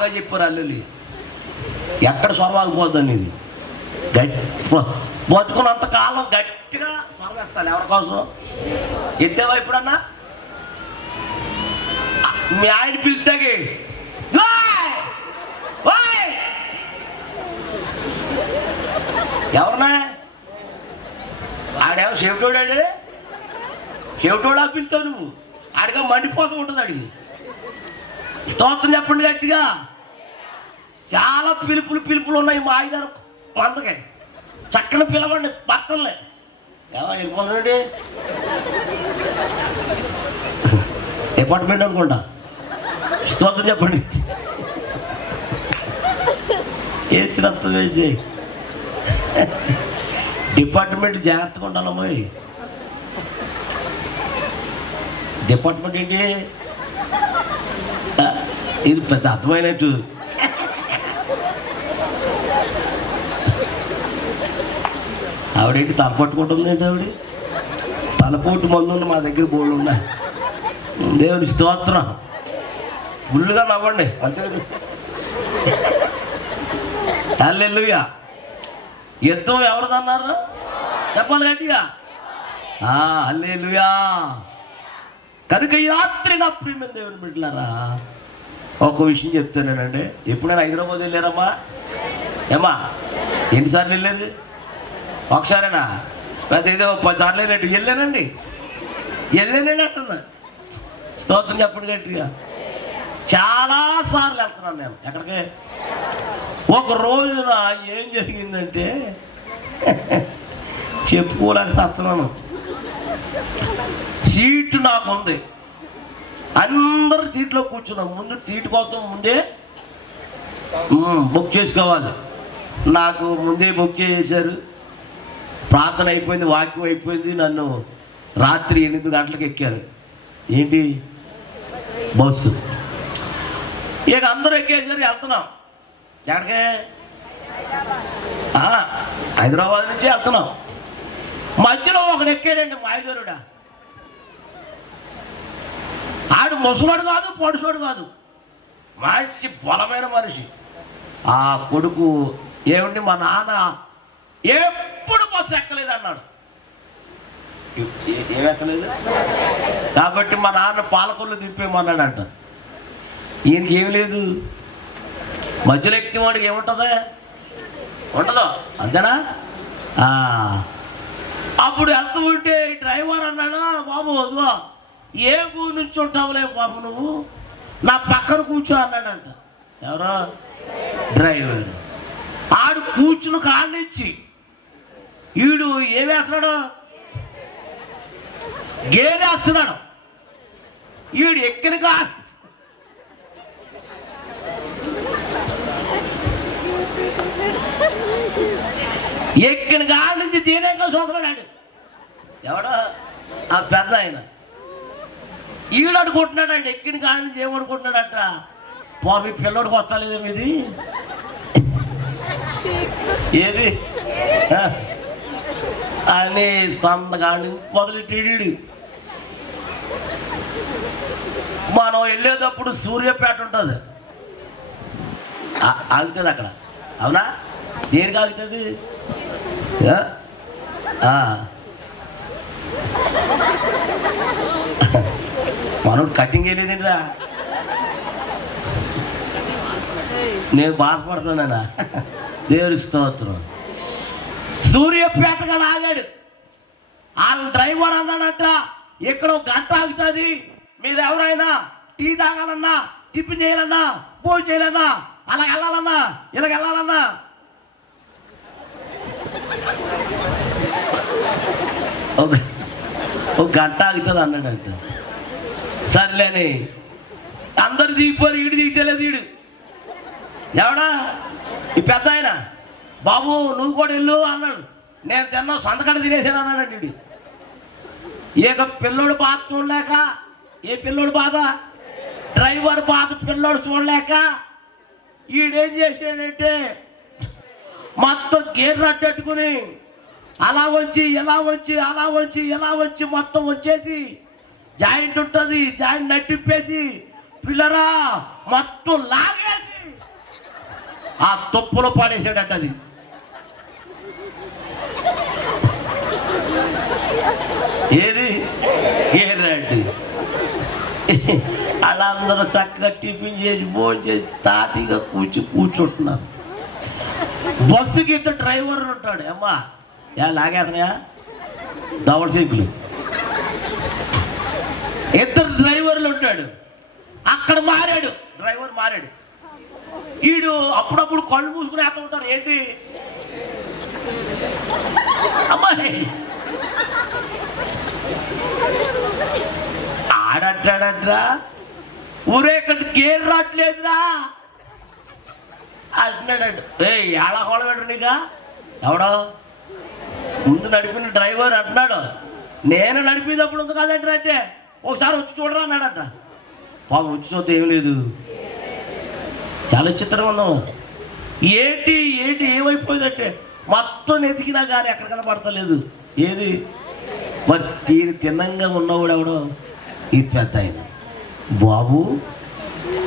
బాగా చెప్పారు అల్లులి. ఎక్కడ స్వరవాగిపోద్దని ఇది గట్టి బతుకున్నంత కాలం గట్టిగా స్వరం ఎత్తాలి. ఎవరి కోసం ఎత్తేవా ఎప్పుడన్నా? మీ ఆయన పిలితాగి ఎవరన్నా? ఆడేమో చెవిటోడాడు, చెవిటోడా పిలుతావు నువ్వు. ఆడిగా మండిపోతూ ఉంటుంది అడిగి. స్తోత్రం చెప్పండి గట్టిగా. చాలా పిలుపులు ఉన్నాయి మా ఐదారు మందకి. చక్కని పిలవండి భర్తలే. ఏమో వెళ్ళిపోతున్నాడు డిపార్ట్మెంట్ అనుకుంటా. స్తోత్రం చెప్పండి. ఏ శ్రద్ధ చేయి. డిపార్ట్మెంట్ జాగ్రత్తగా ఉండాలమ్మా. డిపార్ట్మెంట్ ఏంటి ఇది పెద్ద అర్థమైనట్టు. ఆవిడేంటి తల పట్టుకుంటుంది ఏంటి? ఆవిడ తలపోటు మందు మా దగ్గర బోళ్ళు ఉన్నాయి. దేవుని స్తోత్రం. ఫుల్గా నవ్వండి అంతే. హల్లెలూయా. యుద్ధం ఎవరిదన్నారు చెప్పాలి గట్టిగా. హల్లెలూయా. కనుక ఈ రాత్రి నా ప్రియమైన దేవుని బిడ్డలారా ఒక విషయం చెప్తానేనండి. ఎప్పుడైనా హైదరాబాద్ వెళ్ళారమ్మా? ఏమా ఎన్నిసార్లు వెళ్ళేది? ఒకసారేనా? ఏదో 10 సార్లు వెళ్ళినట్టు వెళ్ళానండి అంటున్నా. స్తోత్రం చెప్పండి గట్టిగా. చాలాసార్లు వెళ్తున్నాను నేను. ఎక్కడికి? ఒక రోజున ఏం జరిగిందంటే చెప్పుకోలేక వస్తున్నాను. సీటు నాకు ఉంది. అందరు సీట్లో కూర్చున్నాం. ముందు సీటు కోసం ముందే బుక్ చేసుకోవాలి. నాకు ముందే బుక్ చేశారు. ప్రార్థన అయిపోయింది, వాక్యం అయిపోయింది. నన్ను రాత్రి 8 గంటలకు ఎక్కారు. ఏంటి బస్సు. ఇక అందరూ ఎక్కేసారు. వెళ్తున్నాం. ఎక్కడికే? హైదరాబాద్ నుంచి వెళ్తున్నాం. మధ్యలో ఒకడు ఎక్కాడండి మాయజరుడా. ఆడు ముసలోడు కాదు, పొడుసోడు కాదు, మంచి బలమైన మనిషి. ఆ కొడుకు ఏమండి మా నాన్న ఎప్పుడు బస్సు ఎక్కలేదు అన్నాడు. ఏమెక్కలేదు కాబట్టి మా నాన్న పాలకొల్లు దింపేమన్నాడంట. ఈయనకి ఏమి లేదు. మధ్యలో ఎక్కిన వాడికి ఏముంటుందా? ఉండదు. అంతేనా? అప్పుడు వెళ్తూ ఉంటే డ్రైవర్ అన్నాడు, బాబు వద్దు ఏ ఊరు నుంచి ఉంటావులే బాబు నువ్వు, నా పక్కన కూర్చో అన్నాడంట. ఎవరో? డ్రైవర్. ఆడు కూర్చుని కానించి వీడు ఏమేస్తున్నాడు? గేరేస్తున్నాడు. వీడు ఎక్కిన కాడి నుంచి దీనంగా చూస్తున్నాడు. ఎవడో? ఆ పెద్ద ఆయన. ఈడు అనుకుంటున్నాడండి ఎక్కిన కాడి నుంచి ఏమనుకుంటున్నాడట, పాపి పిల్లడికి వస్తలేదేమి ఇది ఏది అని సందగాడి మొదలెట్టాడు. మనం వెళ్ళేటప్పుడు సూర్యాపేట ఉంటుంది, ఆగుతుంది అక్కడ. అవునా? దేనికి ఆగుతుంది? మనం కటింగ్ వెళ్ళేదండిరా. నేను బాధపడుతున్నానా? దేవుని స్తోత్రం. సూర్యాపేటగా ఆగాడు. వాళ్ళ డ్రైవర్ అన్నాడంట, ఇక్కడ 1 గంట ఆగుతుంది, మీరు ఎవరైనా టీ తాగాలన్నా, టిఫిన్ చేయాలన్నా, భోజనం చేయాలన్నా, అలా వెళ్ళాలన్నా, ఇలా వెళ్ళాలన్నా ఒక గంట ఆగుతుంది అన్నాడంట. సర్లేని అందరు దిగిపోరు, ఈడు దిగితేలేదు. ఈడు ఎవడా? ఈ పెద్ద ఆయన. బాబు నువ్వు కూడా వెళ్ళు అన్నాడు. నేను తిన్నా సంతకడ తినేసాను అన్నాడండి. ఈడు ఇక పిల్లోడు బాధ చూడలేక, ఏ పిల్లోడు బాధ? డ్రైవర్ బాధ పిల్లోడు చూడలేక ఈడేం చేసాడంటే మొత్తం గేర్ అడ్డెట్టుకుని అలా వచ్చి ఇలా వచ్చి అలా వచ్చి ఇలా వచ్చి మొత్తం వచ్చేసి జాయింట్ ఉంటుంది, జాయింట్ నట్టిప్పేసి పిల్లరా మొత్తం లాగేసి ఆ తొప్పులో పాడేసాడట అది. ఏది గేర్రాడ్. వాళ్ళందరూ చక్కగా టిఫిన్ చేసి భోజనం చేసి తాతీగా కూర్చుంటున్నారు. బస్సుకి ఇద్దరు డ్రైవర్ ఉంటాడు. అమ్మా లాగేతనయా దవడ సైకిల్. ఇద్దరు డ్రైవర్లు ఉంటాడు. అక్కడ మారాడు, డ్రైవర్ మారాడు. వీడు అప్పుడప్పుడు కళ్ళు మూసుకుని వేస్తూ ఉంటారు. ఏంటి అమ్మాయి ఆడంటాడట్రా, ఊరే ఇక్కడ గేర్ రావట్లేదురా అంటున్నాడు. ఎలా కొలబెట్టు నీగా ఎవడో ముందు నడిపిన డ్రైవర్ అంటున్నాడు. నేను నడిపేటప్పుడు ఉంది కదంటారా అంటే ఒకసారి వచ్చి చూడరా అన్నాడట. పాపం వచ్చి చూస్తే ఏం లేదు. చాలా చిత్రంగా ఉన్నాం. ఏంటి ఏంటి ఏమైపోయిందంటే మొత్తం ఎతికినా కానీ ఎక్కడ కనపడతలేదు. ఏది మరి దీని తిన్నంగా ఉన్నవాడు ఎవడో ఈ పెద్ద ఆయన. బాబు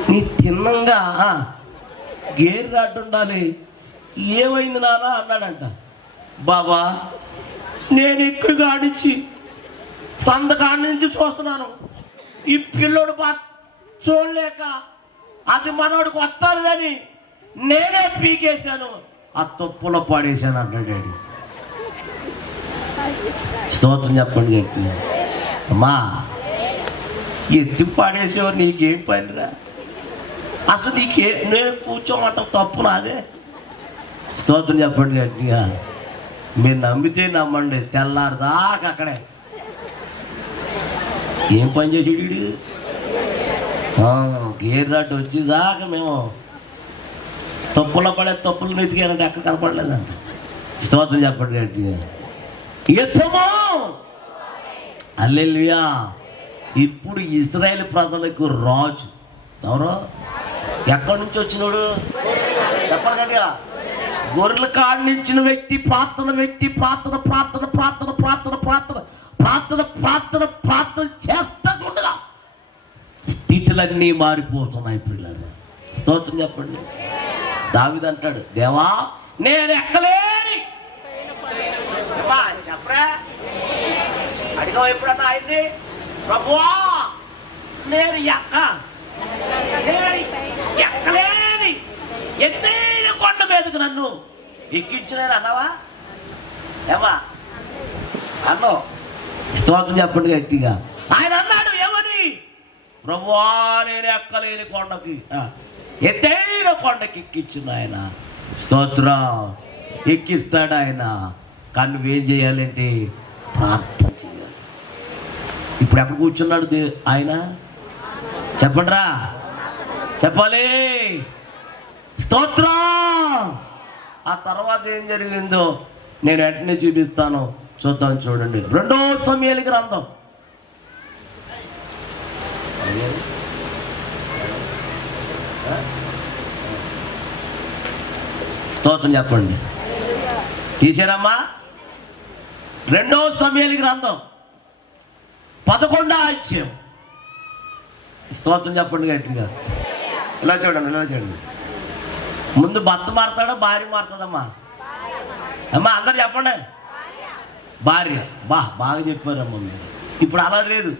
నీ తిన్నంగా గేర్ రాడ్ ఉండాలి, ఏమైంది నానా అన్నాడంట. బాబా నేను ఇక్కడ కాడించి సందకాడి నుంచి చూస్తున్నాను, ఈ పిల్లోడు చూడలేక అది మనోడికి వస్తాను కానీ నేనే పీకేశాను, ఆ తొప్పులో పాడేశాను అన్నాడు. స్తోత్రం చెప్పండి గట్టి. అమ్మా ఎత్తి పాడేసావు, నీకేం పనిరా అసలు, నీకే నేను కూర్చోమంటావు తప్పు నాదే. స్తోత్రం చెప్పండి గట్టిగా. మీరు నమ్మితే నమ్మండి, తెల్లారు దాకా అక్కడే. ఏం పని చేసేడు గేర్ రాడ్ వచ్చేదాకా మేము తప్పులో పడే తప్పులు నెతికానంటే ఎక్కడ కనపడలేదంట. స్తోత్రం చెప్పండి గట్టిగా. యుద్ధము హల్లెలూయా. ఇప్పుడు ఇశ్రాయేలు ప్రజలకు రాజు ఎవరు? ఎక్కడి నుంచి వచ్చినోడు చెప్పండి గట్టిగా. గొర్రెల కాడి నుంచిన వ్యక్తి, ప్రార్థన వ్యక్తి, ప్రార్థన ప్రార్థన ప్రార్థన ప్రార్థన ప్రార్థన ప్రార్థన ప్రార్థన ప్రార్థన చేస్తకుండా స్థితులన్నీ మారిపోతున్నాయి పిల్లలు. స్తోత్రం చెప్పండి. దావీదు అంటాడు, దేవా నేను ఎక్కలేని. చెప్పరా అడిగా ఎప్పుడన్నా ఆయన్ని, ప్రభువా నేను ఎక్కలేని ఎత్తైన కొండ మీదకు నన్ను ఎక్కించినారు అన్నావా? ఏమా అన్నో. స్తోత్రం చెప్పండి గట్టిగా. ఆయన అన్నాడు ఏమని? ప్రభువా నేను ఎక్కలేని కొండకి, ఎత్తైన కొండకి ఎక్కించిన ఆయన. స్తోత్రం. ఎక్కిస్తాడు ఆయన, కానీ నువ్వేం చేయాలంటే ప్రార్థన చేయాలి. ఇప్పుడు ఎక్కడ కూర్చున్నాడు ఆయన చెప్పండి రా, చెప్పాలి. స్తోత్రం. ఆ తర్వాత ఏం జరిగిందో నేను వెంటనే చూపిస్తాను, చూద్దాం. చూడండి 2వ సమూయేలు గ్రంథం. స్తోత్రం చెప్పండి. తీసారమ్మా? 2వ సమూయేలు గ్రంథం 11వ అధ్యాయం. స్తోత్రం చెప్పండి గట్టిగా. ఇలా చూడండి, ఇలా చూడండి. ముందు భర్త మారుతాడా భార్య మారుతుందమ్మా? అమ్మా అందరు చెప్పండి. భార్య. బాగా చెప్పారమ్మా మీరు. ఇప్పుడు అలా లేదు,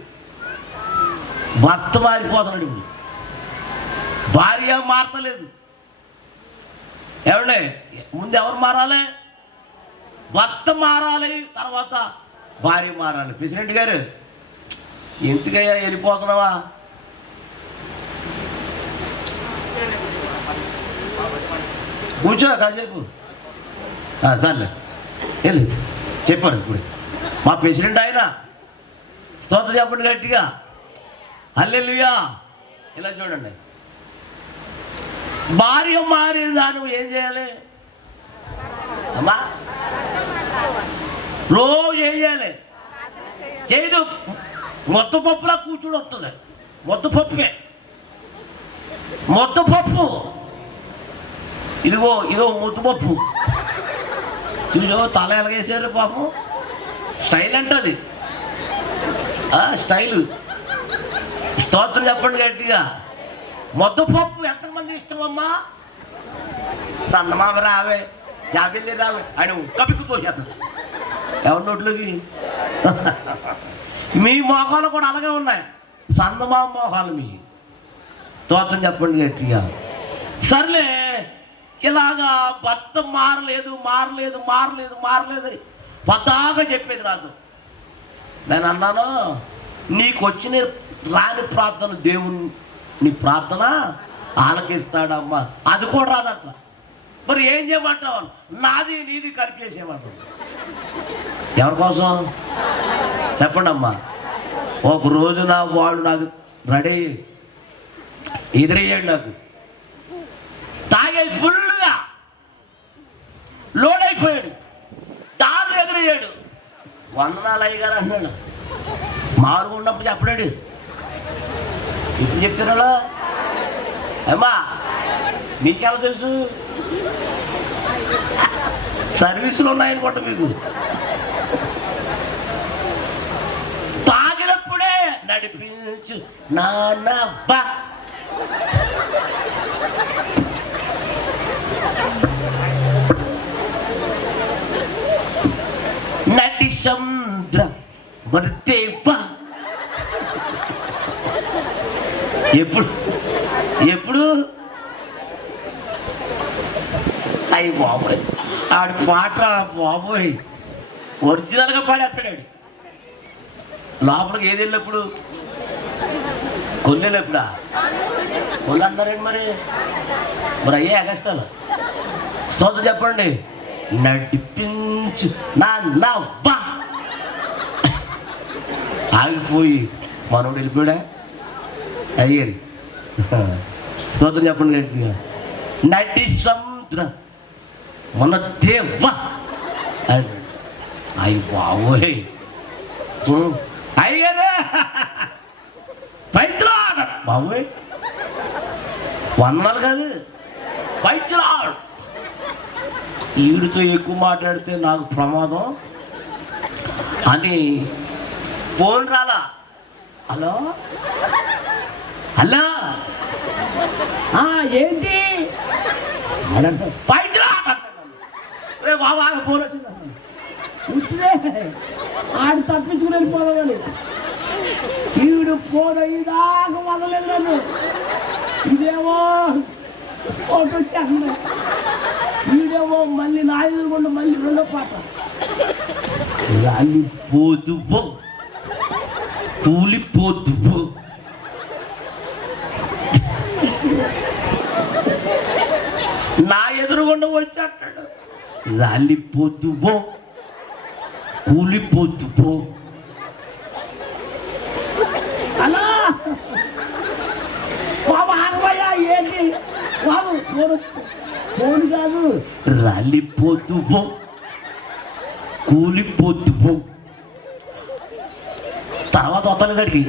భర్త మారిపోతున్నాడు. ఇప్పుడు భార్య మారతలేదు. ఏమండి ముందు ఎవరు మారాలి? భర్త మారాలి, తర్వాత భార్య మారాలి. ప్రెసిడెంట్ గారు ఎందుకయ్యా వెళ్ళిపోతున్నావా? కూర్చో కాసేపు. సర్లే వెళ్ళదు చెప్పారు. ఇప్పుడు మా ప్రెసిడెంట్ ఆయన. స్తోత్రం చెప్పండి గట్టిగా. హల్లెలూయా. ఇలా చూడండి, భార్య మారేదా నువ్వు ఏం చేయాలి అమ్మా? రోజు ఏం చేయాలి? చేయదు. మొత్తపప్పులా కూర్చుని వస్తుంది. మొత్తపప్పే, మొత్తపప్పు. ఇదిగో ముద్దుపప్పు. ఇదిగో తల ఎలాగేసారు పాపం. స్టైల్ అంటది, స్టైలు. స్తోత్రం చెప్పండి గట్టిగా. ముద్దపప్పు ఎంతమంది ఇష్టమమ్మా? చందమామ రావే, జాబిల్లి రావే ఆయన ఉక్కపిక్కు తోసేస్తుంది ఎవరి నోట్లోకి. మీ మోహాలు కూడా అలాగే ఉన్నాయి, చందమామ మోహాలు మీ. స్తోత్రం చెప్పండి గట్టిగా. సర్లే, ఇలాగా భర్త మారలేదు మారలేదు మారలేదు మారలేదు అని పద్దాగా చెప్పేది నాతో. నేను అన్నాను, నీకు వచ్చిన రాని ప్రార్థన దేవుని నీ ప్రార్థన ఆలకిస్తాడమ్మా, అది కూడా రాదట్ల. మరి ఏం చేయమంటావు? నాది నీది కలిపేసేయమంటావు. ఎవరి కోసం చెప్పండి అమ్మా. ఒక రోజు వాడు నాకు రెడీ ఎదురయ్యాడు, నాకు తాగే ఫుల్గా లోడ్ అయిపోయాడు, దారి ఎదురయ్యాడు. వందనాలు అయ్యగారు అన్నాడు. మామూలుగా ఉన్నప్పుడు చెప్పడాడు, ఇప్పుడు చెప్తున్నాడు. అమ్మా మీకెలా తెలుసు? సర్వీసులు ఉన్నాయనుకోండి మీకు. తాగినప్పుడే నడిపించు నాన్నబ్బా. నటి సముద్ర మరితేవా. ఎప్పుడు ఎప్పుడు అయ్యి బాబోయ్, ఆడి పాట బాబోయ్ ఒరిజినల్గా పాడేస్తాడు. లోపలికి ఏది వెళ్ళినప్పుడు, కొల్లు వెళ్ళినప్పుడా? కొల్లు అంటారండి మరి అయ్యే కష్టాలు. స్తోత్రం చెప్పండి. నడిపించు నాన్నబ్బా. ఆగిపోయి మనోడు వెళ్ళిపోయాడా అయ్యారు. స్తోత్రం చెప్పండి గట్టిగా. నటి సముద్రం మన దేవా. అయ్యి బాబోయ్ అయ్యారా పైత్రా బాబోయ్, వందనాలు కాదు పైత్రా. ఈవిడితో ఎక్కువ మాట్లాడితే నాకు ప్రమాదం అని ఫోన్ రాలా. హలో హలో ఏంటి పైత్రా బాబా ఫోన్ వచ్చింది. వచ్చిందే ఆడు తప్పించుకుని వెళ్ళిపోవాలి. ఈవిడు ఫోన్ అయ్యేదాకా వదలేదు నన్ను. ఇదేమో ఫోటో వచ్చేస్తుంది, వీడేమో మళ్ళీ నా ఎదురుకుండా మళ్ళీ రెండో పాట. రాలిపోతువో కూలిపోతువో. నా ఎదురుగుండా వచ్చి అంటాడు, రాలిపోతువో కూలిపోతువో. అలా బాబా ఆగబోయా ఏంటి బాబు, ఫోన్ కాదు, రాలిపోతువో కూలిపోతువో. తర్వాత వస్తాను దానికి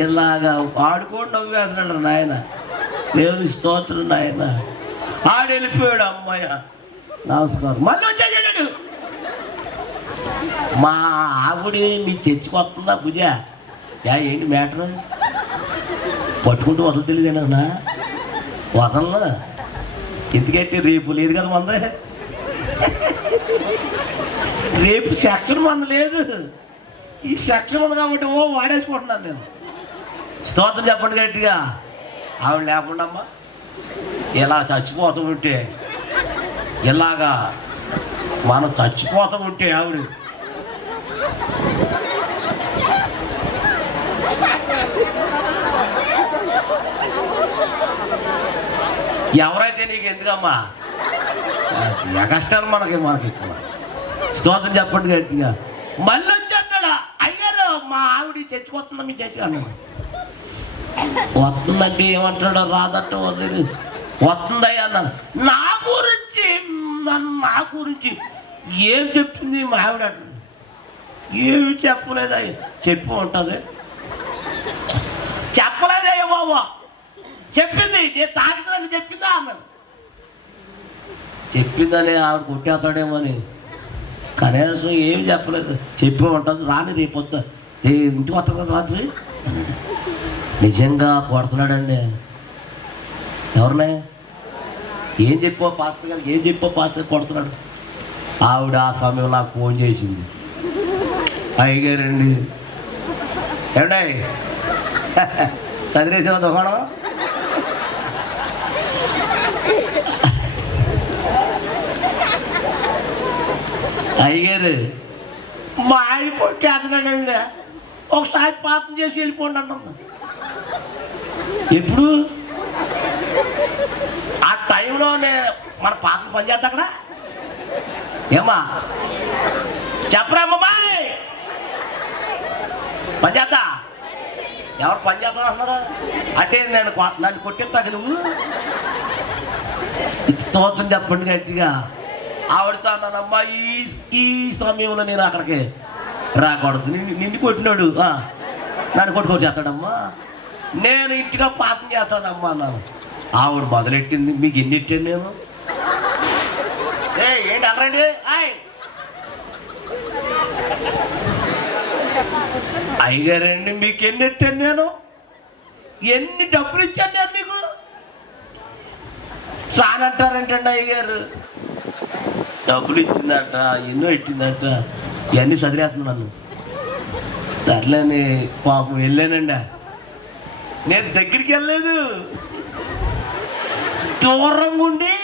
ఇలాగా ఆడుకోండి నవ్వేస్తున్నాడు నాయన. దేవుని స్తోత్రం నాయన. ఆడు వెళ్ళిపోయాడు. అమ్మాయ నమస్కారం. మళ్ళీ వచ్చేసాడు. మా ఆవిడ మీ చర్చికి వస్తుందా పూజ? ఏంటి మ్యాటర్? పట్టుకుంటూ వదలు తెలియదేనా? వదలను. ఎందుకంటే రేపు లేదు కదా మంద, రేపు సెక్షన్ మంద లేదు, ఈ సెక్షన్ ఉంది కాబట్టి వాడేసుకుంటున్నాను నేను. స్తోత్రం చెప్పండి గట్టిగా. ఆవిడ లేకుండా అమ్మా ఇలా చచ్చిపోతూ ఉంటే, ఇలాగా మనం చచ్చిపోతూ ఉంటే ఆవిడ ఎవరైతే నీకు ఎందుకమ్మా కష్టాలు మనకి ఎక్కువ. స్తోత్రం చెప్పండి గట్టిగా. మళ్ళీ వచ్చి అన్నాడా, అయ్యారు మా ఆవిడ చచ్చిపోతుందా మీ చచ్చి అన్నాడు. వస్తుందంటే ఏమంటాడో రాదట్ట వద్దు, వస్తుందయ్యా అన్నాడు. నా గురించి ఏం చెప్తుంది మా ఆవిడ? ఏమి చెప్పలేదయ్యా. చెప్పి ఉంటుంది, చెప్పలేదయ్యా బాబా. చెప్పింది, నేను తాగుతుందని చెప్పిందా అన్నాడు. చెప్పిందని ఆవిడ కొట్టేస్తాడేమో అని కనీసం ఏం చెప్పలేదు. చెప్పి ఉంటుంది, రాని రేపొద్దు ఇంటికి వస్తా కదా రాత్రి. నిజంగా కొడుతున్నాడండి. ఎవరినే? ఏం చెప్పో పాస్టర్ గారికి ఏం చెప్పో పాస్టర్ కొడుతున్నాడు. ఆవిడ ఆ సమయం నాకు ఫోన్ చేసింది. అయ్యగారండి ఏమండి చదివేసిన దుకాణం అయ్యగారు మా ఆయన కొట్టి అతనండి ఒకసారి పాత్ర చేసి వెళ్ళిపోండి అంటుంది. ఎప్పుడు ఆ టైంలో మన పాత్ర పని చేస్తా అక్కడ ఏమా చెప్పరా అమ్మాయి పని చేస్తా ఎవరు పని చేస్తాను అంటున్నారా అంటే నన్ను కొట్టేస్తాక నువ్వు స్తోత్రం చెప్పండి గట్టిగా. ఆవిడతో అన్నానమ్మా ఈ సమయంలో నేను అక్కడికి రాకూడదు, నిన్ను కొట్టినాడు నన్ను కొట్టుకొని చేస్తాడమ్మా, నేను ఇంటిగా పాపం చేస్తానమ్మా అన్నాను. ఆవిడ మొదలెట్టింది మీకు ఎన్ని ఎట్టాను నేను ఏంటి అనరండి అయ్యగారండి మీకు ఎన్ని ఎట్టాను నేను, ఎన్ని డబ్బులు ఇచ్చాను నేను మీకు చాలంటారంటండి అయ్యగారు. డబ్బులు ఇచ్చిందట ఎన్నో ఇచ్చిందట ఇవన్నీ చదివేస్తున్నాను నన్ను. సర్లేని పాపం వెళ్ళానండి. నేను దగ్గరికి వెళ్ళలేదు, దూరంగా ఉండి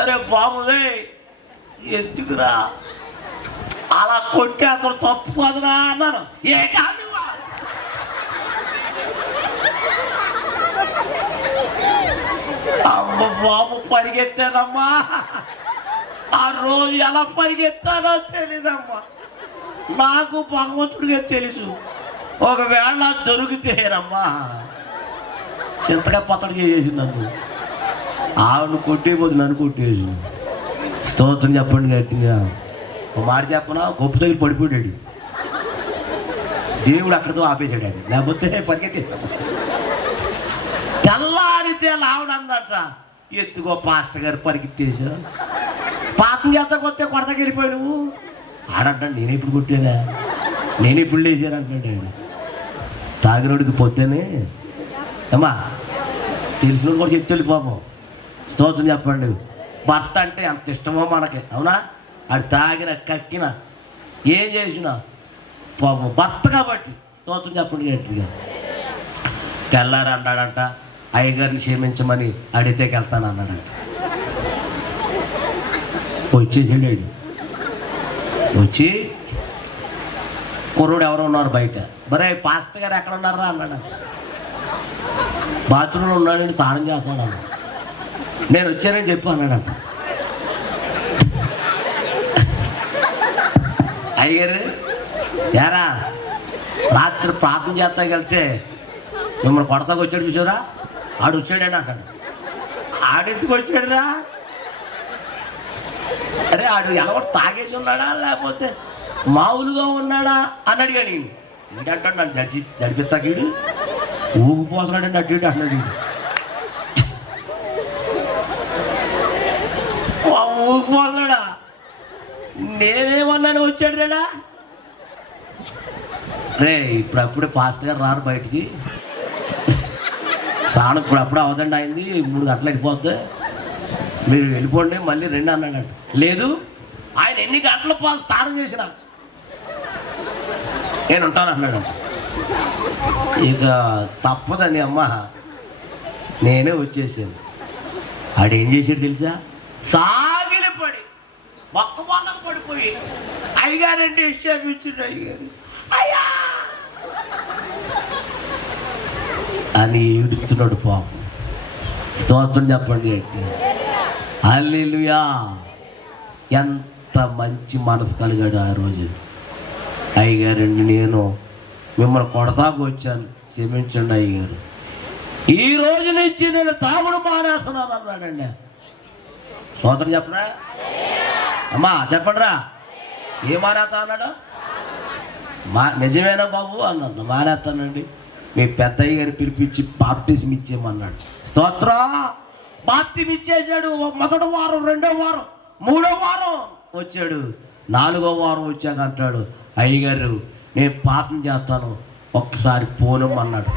అరే బాబువే ఎందుకురా అలా కొట్టి అక్కడ తప్పు కదరా అన్నాను. ఏంటా అమ్మ బాబు పరిగెత్తానమ్మా, ఆ రోజు ఎలా పరిగెత్తానో తెలీదమ్మా, నాకు భగవంతుడిగా తెలుసు. ఒకవేళ దొరికితేనమ్మా చింతగా పత్తడి చేసి నన్ను ఆవిడ కొట్టే పోదు నన్ను కొట్టేసి. స్తోత్రం చెప్పండి గట్టిగా. ఒక మాట చెప్పనా, గొప్ప తగిలి పడిపోయాడు దేవుడు అక్కడితో ఆపేశాడు అండి, లేకపోతే పరిగెత్తే. తెల్లారితే ఆవిడ అందట ఎత్తుకో పాస్టర్ గారు పరిగెత్తేసా పాపం చేత కొత్తే కొడతకి వెళ్ళిపోయి నువ్వు ఆడంటాడు. నేను ఎప్పుడు కొట్టానా, నేను ఎప్పుడు లేచాను అంటాడు. తాగినోడికి పొద్దునే అమ్మా తెలిసినోడు కూడా చెప్తాడు పాపం. స్తోత్రం చెప్పండి. భర్త అంటే అంత ఇష్టమో మనకి, అవునా? అది తాగిన కక్కిన ఏం చేసినా పాపం భర్త కాబట్టి. స్తోత్రం చెప్పండి గట్టిగా. తెల్లారి అన్నాడంట అయ్యగారిని క్షమించమని అడిగితేకి వెళ్తాను అన్నాడంట. వచ్చేసాడు. వచ్చి కుర్రోడు ఎవరో ఉన్నారు బయట, మరే పాస్టర్ గారు ఎక్కడ ఉన్నారా అన్నాడు. బాత్రూంలో ఉన్నాడండి, స్నానం చేస్తున్నాడు అన్నాడు. నేను వచ్చానని చెప్పు అన్నాడంట. అయ్యగారు యారా రాత్రి ప్రార్థన చేస్తాకి వెళ్తే మిమ్మల్ని కొడతాకు వచ్చాడు చూసారా, ఆడు వచ్చాడని అంటాడు. ఆడెందుకు వచ్చాడురా, అరే ఆడు ఎలా తాగేసి ఉన్నాడా లేకపోతే మామూలుగా ఉన్నాడా అని అడిగాను. ఏంటంటాడు నన్ను జడిపిస్తాకీడు ఊగిపోతున్నాడండి అడ్డు అన్నాడు. ఊగిపోతున్నాడా, నేనేమన్నాను వచ్చాడు రాడా. రే ఇప్పుడప్పుడే పాస్టర్ గారు రారు బయటికి, స్నానం ఇప్పుడప్పుడే అవదండి అయింది, 3 గంటలు అయిపోద్ది, మీరు వెళ్ళిపోండి మళ్ళీ 2 అన్నాడంట. లేదు ఆయన ఎన్ని గంటల పాటు స్నానం చేసినా నేను ఉంటాను అన్నాడంట. ఇక తప్పదని అమ్మ నేనే వచ్చేసాను. ఆడేం చేసాడు తెలుసా, సాగిలిపడి మొక్క మొక్కకు పడిపోయి అయ్యగారండి క్షమించండి అయ్యగారు అయ్యా అని ఏడుస్తున్నాడు పాపం. స్తోత్రం చెప్పండి. హల్లెలూయా. ఎంత మంచి మనసు కలిగాడు ఆ రోజు. అయ్యగారండి నేను మిమ్మల్ని కొడతాకు వచ్చాను, క్షమించండి అయ్యగారు, ఈ రోజు నుంచి నేను తాగుడు మానేస్తున్నాను అన్నాడండి. స్తోత్రం చెప్పరా అమ్మా, చెప్పండిరా ఏ మానేస్తా అన్నాడు. నిజమేనా బాబు అన్నాడు. మానేస్తానండి, మీ పెద్దయ్య గారు పిలిపించి బాప్తిజం ఇచ్చేయమన్నాడు. స్తోత్రం. బాప్తిజం ఇచ్చేసాడు. మొదటి వారం, 2వ వారం, 3వ వారం వచ్చాడు. 4వ వారం వచ్చాక అంటాడు, అయ్యగారు నేను పాపం చేస్తాను ఒక్కసారి పోనమ్మన్నాడు.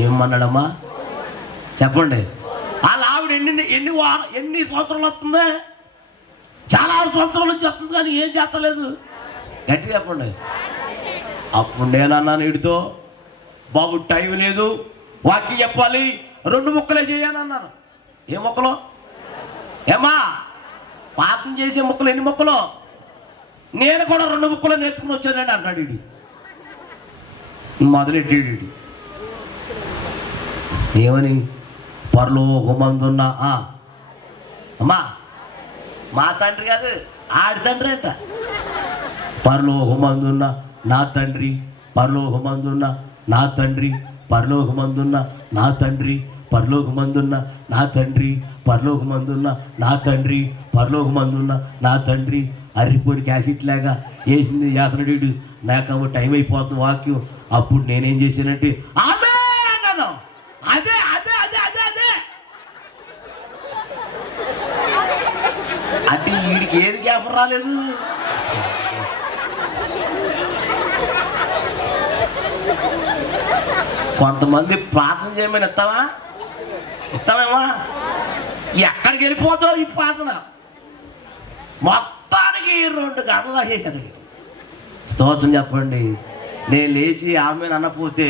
ఏమన్నాడమ్మా చెప్పండి. అలా ఎన్ని సంవత్సరాలు వస్తుంది? చాలా సంవత్సరాల నుంచి వస్తుంది కానీ ఏం చేస్తలేదు. గట్టిగా చెప్పండి. అప్పుడు నేనన్నాను వీడితో, బాబు టైం లేదు, వాక్యం చెప్పాలి, 2 ముక్కలే చేయాలని అన్నాను. ఏ ముక్కలు? ఏమా పాపం చేసే ముక్కలు ఎన్ని ముక్కలు? నేను కూడా 2 ముక్కలు నేర్చుకుని వచ్చానండి అన్నాడు వీడి. మొదలెట్టాడు ఏమని? పరలోకమందున్న అమ్మా మా తండ్రి కాదు, ఆడి తండ్రి అంట. పరలోకమందున్న నా తండ్రి, పరలోకమందున్న నా తండ్రి, పరలోకమందున్న నా తండ్రి, పరలోకమందున్న నా తండ్రి, పరలోకమందున్న నా తండ్రి, పరలోకమందున్న నా తండ్రి. అర్రిపోయి క్యాసెట్ లాగా వేసింది యాతనడీడు. నాకు టైం అయిపోతుంది వాక్యం. అప్పుడు నేనేం చేశానంటే ఆమె అన్నాను. అదే అదే అదే అదే అదే అంటే వీడికి ఏది జ్ఞాపకం రాలేదు. కొంతమంది ప్రార్థన చేయమని ఇస్తామేమా? ఎక్కడికి వెళ్ళిపోతావు ఈ ప్రార్థన? మొత్తానికి 2 గంటలు చేశారు. స్తోత్రం చెప్పండి. నేను లేచి ఆమె అన్నపోతే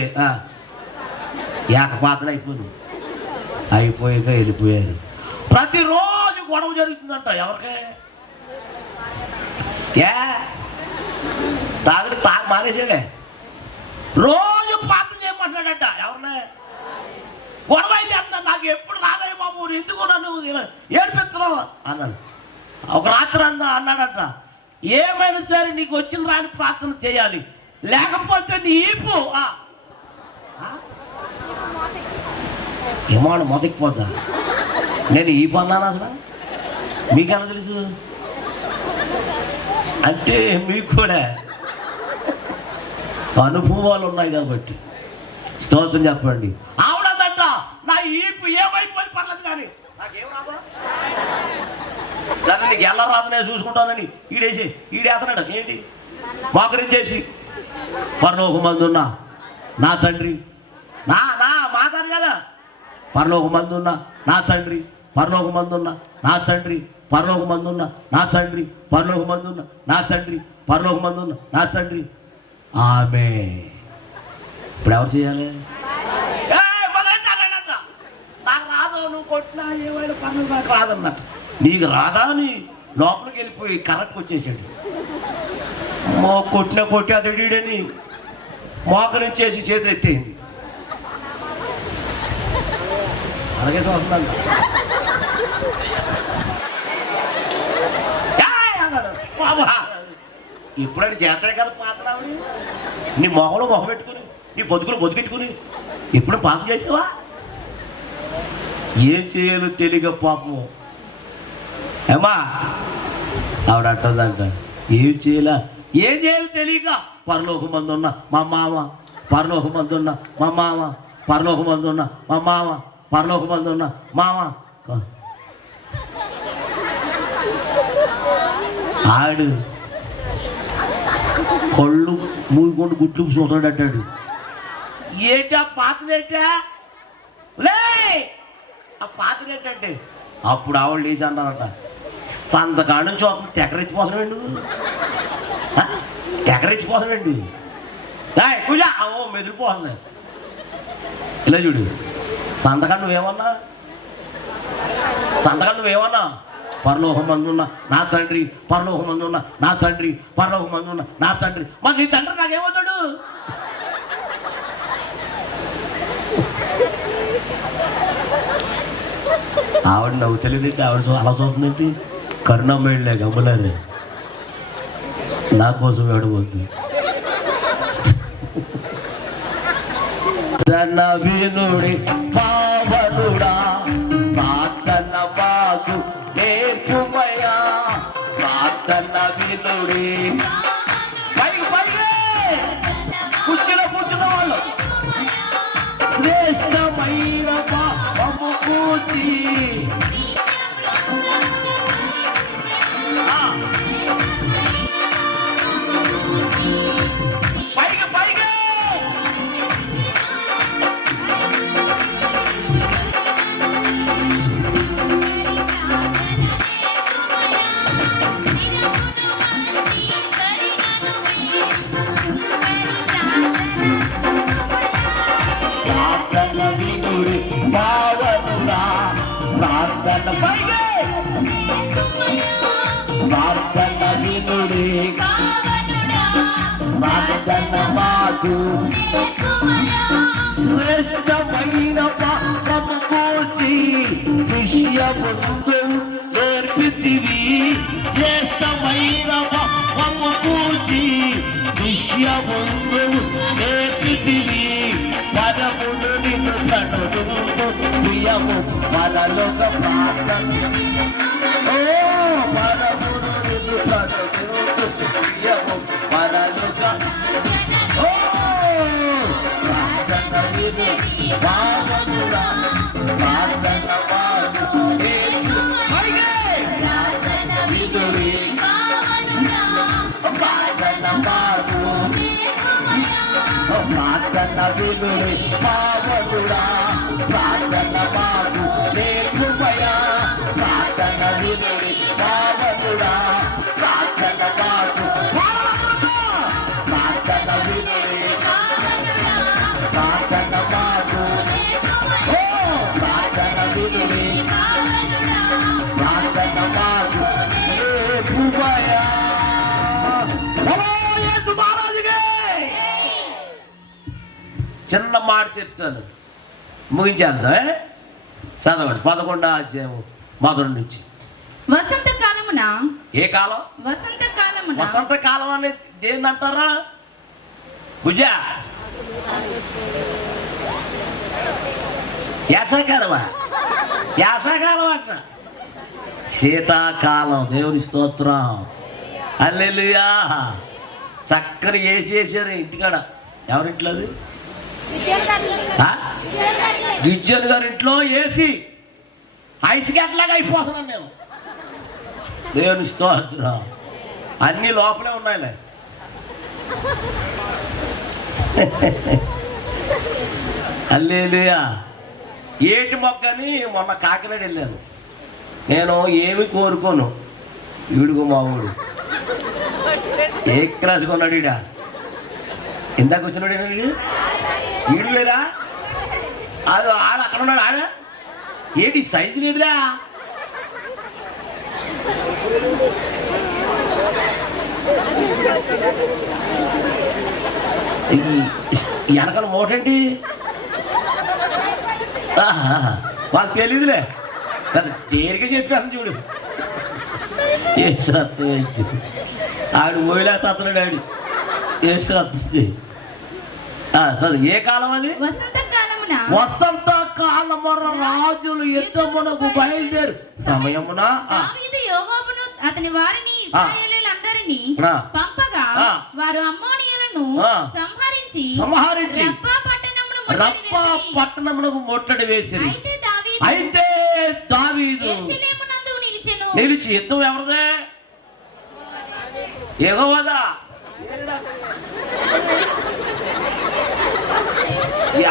ఏకపాత్ర అయిపోయాక వెళ్ళిపోయారు. ప్రతిరోజు గొడవ జరుగుతుందంట. ఎవరికే? తాగి మానేసాడే. రోజు ప్రార్థన చేయమంటాడట. ఎవరినే? గొడవ అయితే అన్నా, నాకు ఎప్పుడు రాదయ్య బాబు, ఎందుకు నన్ను ఏడిపించడం అన్నాడు. ఒక రాత్రి అన్నాడట, ఏమైనా సరే నీకు వచ్చిన రాని ప్రార్థన చేయాలి, లేకపోతే నీ ఈపు ఏమన్నా మొదటిపోద్దా. నేను ఈపు అన్నాను అసలు. మీకెలా తెలుసు? అంటే మీకు కూడా అనుభవాలు ఉన్నాయి కాబట్టి. స్తోత్రం చెప్పండి. ఆవిడదంట, నా ఈపు ఏమైపోయి పర్లేదు కానీ నాకేం రాదా. సరే నీకు ఎలా రాదు నేను చూసుకుంటానని ఈడేతనాడు. ఏంటి మోకరించేసి, పరలోకమందున్న నా తండ్రి, నా మాతాను కదా, పరలోకమందున్న నా తండ్రి, పరలోకమందున్న నా తండ్రి, పరలోకమందున్న నా తండ్రి, పరలోకమందున్న నా తండ్రి, పరలోకమందున్న నా తండ్రి. ఆమె ఇప్పుడు ఎవరు చేయాలి? నాకు రాదు, నువ్వు కొట్టినా ఏమైనా పనులు నాకు రాదన్నట్టు. నీకు రాదా అని లోపలికి వెళ్ళిపోయి కరెక్ట్గా వచ్చేసాడు. కొట్టి అతడిని మోకరించేసి చేతులు ఎత్తేయింది. అలాగే చూస్తుందంట. బాబా ఇప్పుడంటే చేతలే కదా పాత్ర. నీ మొహంలో మొహం పెట్టుకుని, నీ బతుకెట్టుకుని ఇప్పుడు పాపం చేసావా? ఏం చేయాలో తెలియక పాపము. ఏమా ఆవిడ అంటుందంట, ఏం చేయాలో తెలియక పరలోకమందున్న మా మామ, పరలోకమందున్న మా మామ, పరలోకమందున్న మా మామ, పరలోకమందున్న మామ. ఆడు కళ్ళు మూగికొండు గుట్లు చూస్తాడంటాడు. ఏంటి ఆ పాత్ర ఏంటా? లే ఆ పాత్ర ఏంటంటే అప్పుడు ఆవిడ లేచి అన్నారంట, సంతకాడు నుంచి వస్తుంది తెగరెచ్చిపోతానండి, తెగరెచ్చిపోతానండి, కూజా ఓ మెదిలిపోతుంది. ఇలా చూడు, సంతకాడు నువ్వేమన్నా పరలోకమందున్న నా తండ్రి, పరలోకమందున్న నా తండ్రి, పరలోకమందున్న నా తండ్రి. మరి నీ తండ్రి నాకేమవుతాడు? ఆవిడ నవ్వు తెలియదండి. ఆవిడ అలా చూస్తుందండి. కరుణమ్మలే గమ్ములారే నా కోసం ఏడవద్దు. తన వినుడి పావనుడా ప్రార్థన బాగు నేర్పుమయా, ప్రార్థన వినుడి. కూర్చున్న వాళ్ళు శ్రేష్టమైన పాపము కూర్చి వీరుడే ప్రార్థన మాకు శ్రేష్టమైన పాపము గూర్చి శిష్యముందు నేర్పితివి శ్రేష్టమైన పాపము గూర్చి శిష్యముందు నేర్పితివి పరమును నిన్ను తడుతూ ప్రియము పరలోక ప్రార్థన ఓ పరమును నిన్ను తడుతూ ప్రియము పరలోక ఓ ప్రార్థన విను పావనుడా ప్రార్థన వాడు ప్రార్థన వినుడి ప్రార్థన వాడు ప్రార్థన వినుడి పావనుడా ప్రార్థన వాడు నేర్చుమయా ప్రార్థన వినుడి పావనుడా ప్రార్థన వాడు ప్రార్థన వినుడి ప్రార్థన వాడు ఓ ప్రార్థన వినుడి ప్రార్థన వాడు నేర్చుమయా చిన్న మాట చెప్తాను ముగించేద్దా చదవండి 11వ అధ్యాయం మొదటి నుంచి. వసంత కాలమున ఏ కాలం? వసంత కాలమున. వసంత కాలం అనేది దేన్ని అంటారా? పూజా యాసకాలమా? యాసకాలం అంట. శీతాకాలం. దేవుని స్తోత్రం. హల్లెలూయా. చక్కని వేసేసారు ఇంటికాడ. ఎవరింట్లో అది? గిజ్జన్ గారి ఇంట్లో ఏసీ ఐస్ గట్లాగా అయిపోతున్నాను నేను. దేవుని స్తోత్రం. అన్ని లోపలే ఉన్నాయిలే. హల్లెలూయా. ఏటి మొక్కని మొన్న కాకినాడ వెళ్ళాను. నేను ఏమి కోరుకోను. ఈడుగు మా ఊడు ఏ క్లాస్ కొన్నాడు ఈడ? ఇందాక వచ్చినాడు ఈడు వేరా? అది ఆడ అక్కడ ఉన్నాడు. ఆడ ఏంటి సైజు లేదురా? వెనకాల మోటండి మాకు తెలీదులే. దేనికే చెప్పేస్తాను చూడు. ఏ శ్రద్ధ ఆడు మోయిలేస్తా అతడు ఆడు. ఏ శ్రద్ధ ఏ కాలం అది? వసంత కాలమున. వసంత కాలమున రాజులు యుద్ధమునకు బయలుదేరు సమయమున దావీదు యోవాబును అతని వారిని ఇశ్రాయేలీయులందరినీ పంపగా వారు అమ్మోనీయులను సంహరించి రప్పా పట్టణమునకు ముట్టడి వేసిరి. అయితే దావీదు యెరూషలేమునందు నిలిచి యుద్ధం ఎవరిదే? యెహోవాదా.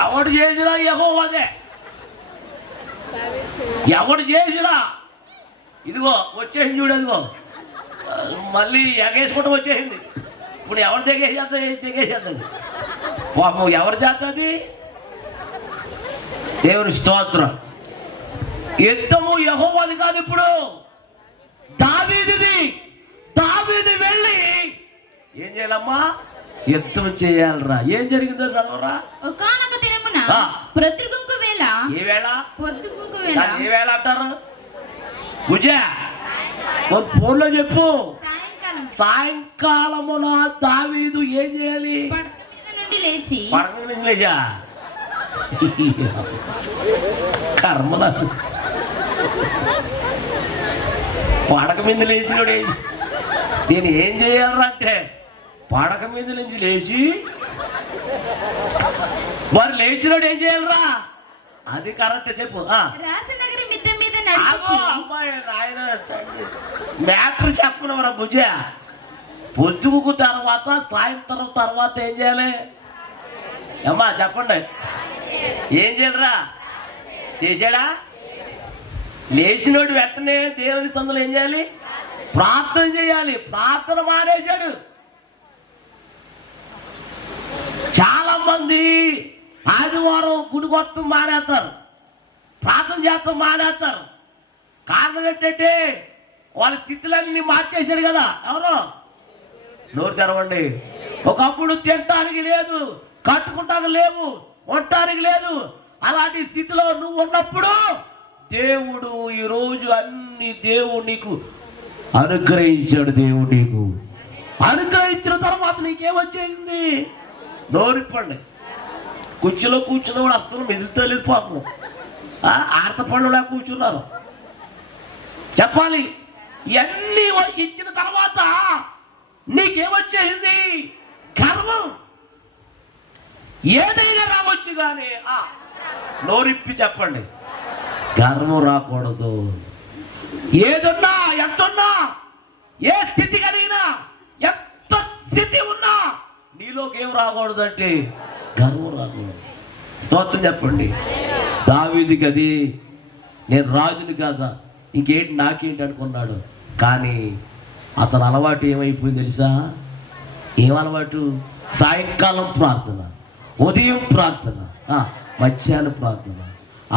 ఎవడు చేసినా యెహోవాదే. ఎవడు చేసినా ఇదిగో వచ్చేసింది చూడు. అదిగో మళ్ళీ ఎగేసుకుంటూ వచ్చేసింది. ఇప్పుడు ఎవరు దిగేసేస్తుంది పాపం. ఎవరు చేస్తుంది? దేవుని స్తోత్రం. యుద్ధము యెహోవాది కాదు, ఇప్పుడు దావీదుది. దావీదు వెళ్ళి ఏం చేయాలమ్మా? యుద్ధం చేయాలరా. ఏం జరిగిందో చదవరా. ఒకానొక దినమున ప్రొద్దుగుంకు వేళ. ఏ వేళ? పొద్దుగుంకు వేళ. ఏ వేళ అంటారు? పూజా ఫోన్లో చెప్పు. సాయంకాలమున దావీదు ఏం చేయాలి? నుండి లేచి. పడక నుంచి లేచా? కర్మల పడక మీద లేచినాడు. నేను ఏం చేయాలరా అంటే పడక మీద నుంచి లేచి మరి లేచినాడు ఏం చేయాలరా? అది కరెక్ట్ చెప్పు. రాజనగరి మిద్దె మీద అమ్మాయి ఆయన మ్యాటర్ చెప్పనవరా భుజ. పొద్దుకు తర్వాత సాయంత్రం తర్వాత ఏం చేయాలి అమ్మా? చెప్పండి. ఏం చేయాలరా? చేశాడా? లేచినోడు వెంటనే దేవుని సందులో ఏం చేయాలి? ప్రార్థన చేయాలి. ప్రార్థన మానేశాడు. చాలా మంది ఆదివారం గుడి కొత్తం మానేస్తారు, ప్రార్థన చేస్తాం మానేస్తారు. కారణం ఏంటంటే వాళ్ళ స్థితులన్నీ మార్చేశాడు కదా. ఎవరు? నోరు తెరవండి. ఒకప్పుడు తినటానికి లేదు, కట్టుకుంటానికి లేవు, ఉండటానికి లేదు. అలాంటి స్థితిలో నువ్వు ఉన్నప్పుడు దేవుడు ఈరోజు అన్ని దేవుడు నీకు అనుగ్రహించాడు. దేవుడు నీకు అనుగ్రహించిన తర్వాత నీకేమొచ్చేసింది? నోరిప్పండి. కుర్చీలో కూర్చున్నవాడు అస్సలు మెదులుతలేదు పాపం. ఆడత పళ్ళులా కూర్చున్నారు. చెప్పాలి, ఇవన్నీ ఇచ్చిన తర్వాత నీకేమొచ్చేసింది? గర్వం. ఏదైనా రావచ్చు కానీ నోరిప్పి చెప్పండి, గర్వం రాకూడదు. ఏదున్నా, ఎంతున్నా, ఏ స్థితి కలిగినా, ఎంత స్థితి ఉన్నా నీలోకి ఏం రాకూడదు అంటే గర్వం రాకూడదు. స్తోత్రం చెప్పండి. దావీదుకి అది నేను రాజుని కాదా, ఇంకేంటి నాకేంటి అనుకున్నాడు. కానీ అతని అలవాటు ఏమైపోయింది తెలుసా? ఏం అలవాటు? సాయంకాలం ప్రార్థన, ఉదయం ప్రార్థన, మధ్యాహ్నం ప్రార్థన.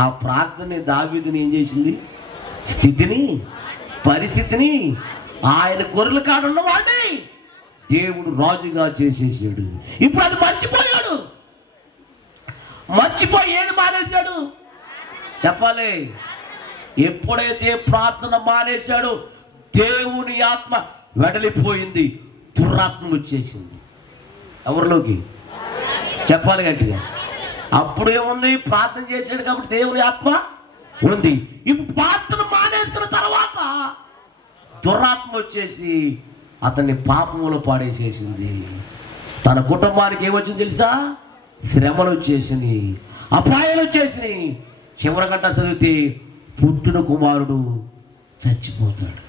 ఆ ప్రార్థన దావీదుని ఏం చేసింది? స్థితిని, పరిస్థితిని, ఆయన గొర్రెల కాడున్న వాడిని దేవుడు రాజుగా చేసేసాడు. ఇప్పుడు అది మర్చిపోయాడు. మర్చిపోయి ఏది మానేశాడు చెప్పాలి? ఎప్పుడైతే ప్రార్థన మానేశాడో దేవుని ఆత్మ వెడలిపోయింది, దురాత్మ వచ్చేసింది. ఎవరిలోకి చెప్పాలి గట్టిగా? అప్పుడు ఏముంది? ప్రార్థన చేశాడు కాబట్టి దేవుని ఆత్మ ఉంది. ఇప్పుడు ప్రార్థన మానేసిన తర్వాత దురాత్మ వచ్చేసి అతన్ని పాపములో పాడేసేసింది. తన కుటుంబానికి ఏమొచ్చింది తెలుసా? శ్రమలు వచ్చేసినాయి, అపాయాలు వచ్చేసినాయి. చివరి గంట చదివితే పుట్టిన కుమారుడు చచ్చిపోతాడు.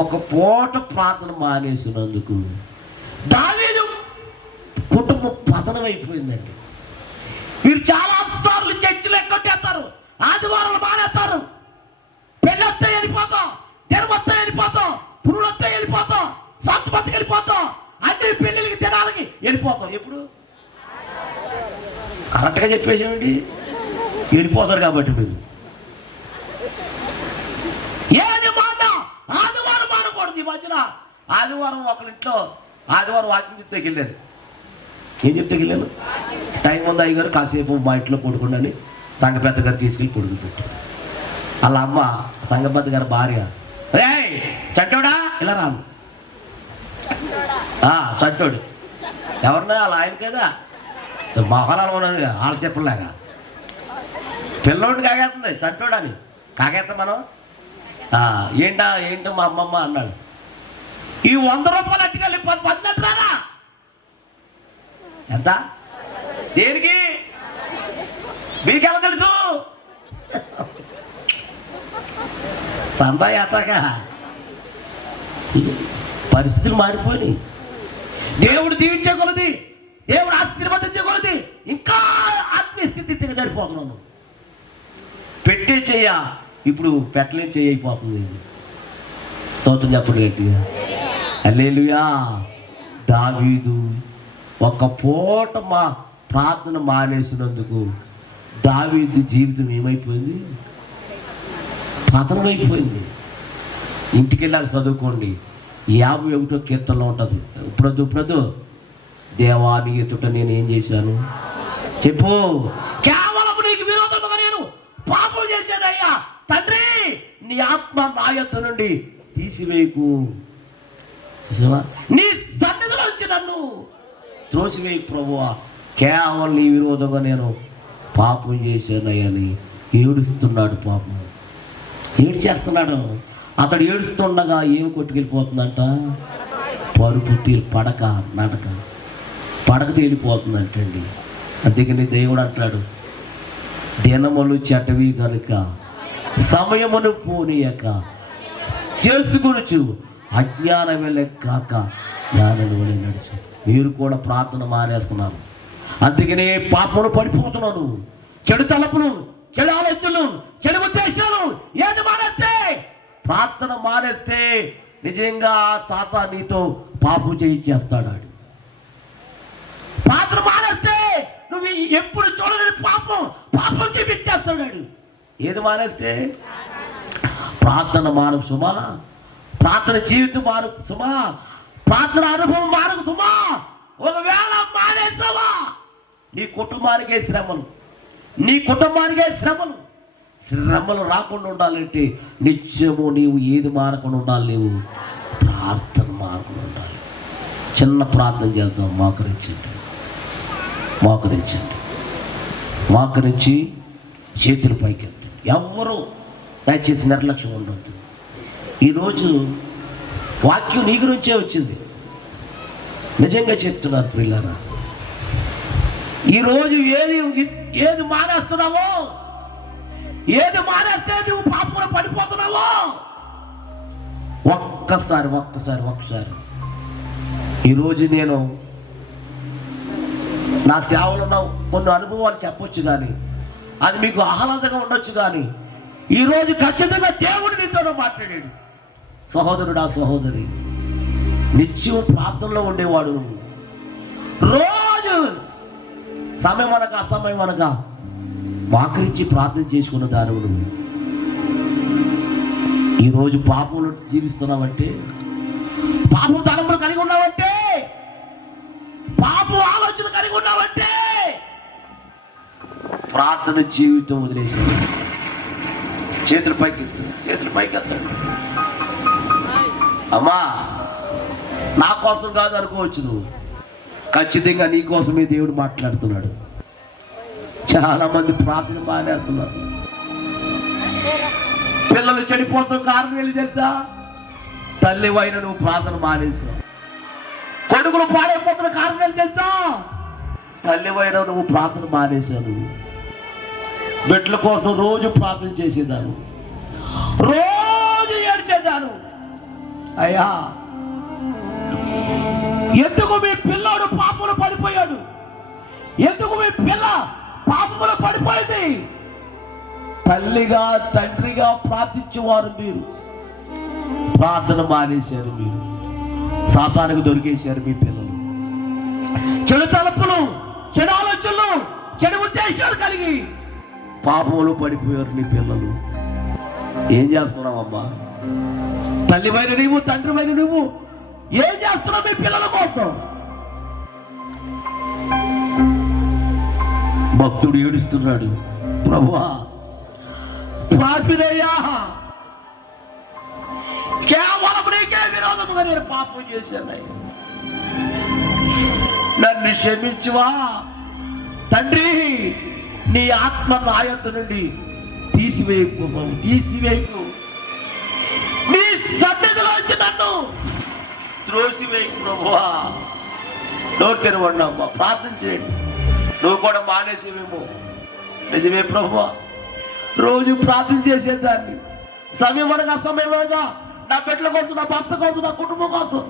ఒక పూట ప్రార్థన మానేసినందుకు దావీదు కుటుంబం పతనం అయిపోయిందండి. మీరు చాలా సార్లు చర్చిలు ఎక్కొట్టేస్తారు, ఆదివారాలు మానేస్తారు, పెళ్ళొస్తే వెళ్ళిపోతాం, జన్మొస్తే వెళ్ళిపోతాం, పురులొస్తే వెళ్ళిపోతాం, సంతపత్తికి వెళ్ళిపోతాం, అన్ని పెళ్ళిళ్ళకి తినాలకి వెళ్ళిపోతాం. ఎప్పుడు కరెక్ట్గా చెప్పేసామండి, వెళ్ళిపోతారు కాబట్టి మీరు. ఏది మాన్నా ఆదివారం మానకూడదు. ఈ మధ్యన ఆదివారం ఒకరింట్లో ఆదివారం వాకింగ్ చెప్తే వెళ్ళాను. ఏం చెప్తే వెళ్ళాను? టైం ఉంది అయ్యగారు, కాసేపు మా ఇంట్లో పడుకుండని సంఘపెద్ద గారు తీసుకెళ్ళి పొడుగు పెట్టారు. వాళ్ళ అమ్మ సంఘపెద్ద గారి భార్య, రే చట్టోడా ఇలా రాను. చట్టోడు ఎవరన్నా వాళ్ళ ఆయన కదా, మొహలాలు ఉన్నాను వాళ్ళ చెప్పలేగా. పిల్లోడిని కాగేస్తుంది చట్టోడని. కాగేస్తాం మనం. ఏంటో మా అమ్మమ్మ అన్నాడు. ఈ 100 రూపాయలు అట్టుకెళ్ళి 10 అంటారా? ఎంత? దేనికి? మీకెలా తెలుసు? సందా యాతగా పరిస్థితులు మారిపోయి దేవుడు దీవించే కొలది, దేవుడు ఆశీర్వదించే కొలది ఇంకా ఆత్మీయ స్థితి దిగజారిపోతున్నాను. పెట్టే చెయ్య ఇప్పుడు పెట్టలేని చెయ్యి అయిపోతుంది. స్తోత్రం చెప్పండి గట్టిగా. హల్లెలూయా. దావీదు ఒక పూట మా ప్రార్థన మానేసినందుకు దావీదు జీవితం ఏమైపోయింది? పతనమైపోయింది. ఇంటికి వెళ్ళాక చదువుకోండి, 51వ కీర్తనలో ఉంటుంది. ఇప్పుడు దేవాని ఎదుట నేను ఏం చేశాను చెప్పు? కేవలం నీకు విరోధముగా నేను పాపం చేశానయ్యా తండ్రి, నీ ఆత్మ నా యొద్ద నుండి తీసివేయకు. నీ సన్నిధిలో వచ్చి నన్ను త్రోసివేయకు ప్రభువా, కేవలం నీ విరోధంగా నేను పాపం చేశానయ్యని ఏడుస్తున్నాడు. పాపం ఏడ్చేస్తున్నాడు. అతడు ఏడుస్తుండగా ఏమి కొట్టుకెళ్ళిపోతుందంట? పరుపు పడక నడక పడక తేలిపోతుందంటండి. అందుకని దేవుడు అంటాడు, దినములు చెడ్డవి కనుక సమయమును పోనీయక చేసుకొనుచు అజ్ఞానమే కాక జ్ఞానమునే నడుచు. మీరు కూడా ప్రార్థన మానేస్తున్నారు, అందుకనే పాపమును పడిపోతున్నాను. చెడు తలపులు, చెడు ఆలోచనలు, చెడు ఉద్దేశాలు ఏది మానేస్తే, ప్రార్థన మానేస్తే నిజంగా సాతాను నీతో పాపం చేయించేస్తాడు. ప్రార్థన మానేస్తే నువ్వు ఎప్పుడు చూడలేని పాపం చేయించేస్తాడు. ఏది మానేస్తే? ప్రార్థన మానం సుమా, ప్రార్థన జీవితం మారు సుమా, ప్రార్థన అనుభవం మానకు సుమా. ఒకవేళ మానేసావా నీ కుటుంబానికే శ్రమలు, నీ కుటుంబానికే శ్రమలు. శ్రమలు రాకుండా ఉండాలంటే నిత్యము నీవు ఏది మానకుండా ఉండాలి, నీవు ప్రార్థన మానకుండా ఉండాలి. చిన్న ప్రార్థన చేద్దాం. మోకరించి చేతులు పైకెత్తి. ఎవ్వరూ దయచేసి నిర్లక్ష్యం ఉండవద్దు. ఈరోజు వాక్యం నీ గురించే వచ్చింది. నిజంగా చెప్తున్నారు ప్రియులారా. ఈరోజు ఏది మానేస్తున్నావో, ఏది మానేస్తే నువ్వు పాపంలో పడిపోతున్నావో ఒక్కసారి ఈరోజు నేను నా సేవలో ఉన్న కొన్ని అనుభవాలు చెప్పొచ్చు, కానీ అది మీకు ఆహ్లాదంగా ఉండొచ్చు, కానీ ఈరోజు ఖచ్చితంగా దేవుడు నీతో మాట్లాడాడు. సహోదరుడా, సహోదరి, నిత్యం ప్రార్థనలో ఉండేవాడు నువ్వు. రోజు సమయం అనక అసమయం అనక వాకరించి ప్రార్థన చేసుకున్న దానివు నువ్వు. ఈరోజు పాపంలో జీవిస్తున్నావంటే, పాపం తలంపులు కలిగి ఉన్నావంటే, పాపం ఆలోచన కలిగి ఉన్నావంటే ప్రార్థన జీవితం వదిలేసాడు. చేతులు పైకి ఎత్తాడు. అమ్మా, నా కోసం కాదు అనుకోవచ్చు నువ్వు, ఖచ్చితంగా నీ కోసమే దేవుడు మాట్లాడుతున్నాడు. చాలా మంది ప్రార్థన మానేస్తున్నారు. పిల్లలు చనిపోతాం కారణం వెళ్ళి తెలుసా? తల్లి వైన నువ్వు ప్రార్థన మానేసావు. కొడుకులు పాడైపోతున్న కారణం వెళ్ళి తెలుసా? తల్లి వైన నువ్వు ప్రార్థన మానేశావు. బిడ్డల కోసం రోజు ప్రార్థన చేసేదాను, రోజు ఏడ్చేదాను. అయ్యా, ఎందుకు మీ పిల్లాడు పాపంలో పడిపోయాడు? ఎందుకు మీ పిల్ల పాపంలో పడిపోయింది? తల్లిగా తండ్రిగా ప్రార్థించేవారు మీరు, ప్రార్థన మానేశారు. మీరు సాతానికి దొరికేశారు. మీ పిల్లలు చెడు తలపులు, చెడు ఆలోచనలు, చెడు ఉద్దేశాలు కలిగి పాపంలో పడిపోయారు మీ పిల్లలు. ఏం చేస్తున్నావమ్మా? తల్లివైన నువ్వు, తండ్రివైన నువ్వు ఏం చేస్తున్నావు మీ పిల్లల కోసం? భక్తుడు ఏడుస్తున్నాడు, ప్రభువా, పాపినయ్యా, కేవలం నీకే విరోధముగా నేను పాపం చేశానయ్యా, నన్ను క్షమించువా తండ్రి. నీ ఆత్మ నాయత నుండి తీసివేయకు, నీ సన్నిధిలోంచి నన్ను త్రోసివేయకు ప్రభువా. నోరు తెరవండి అమ్మా, ప్రార్థన చేయండి. నువ్వు కూడా మానేసేవేమో. నిజమే ప్రభువా, రోజు ప్రార్థన చేసేదాన్ని, సమయం అనగా అసమయం అనగా నా బిడ్డల కోసం, నా భర్త కోసం, నా కుటుంబం కోసం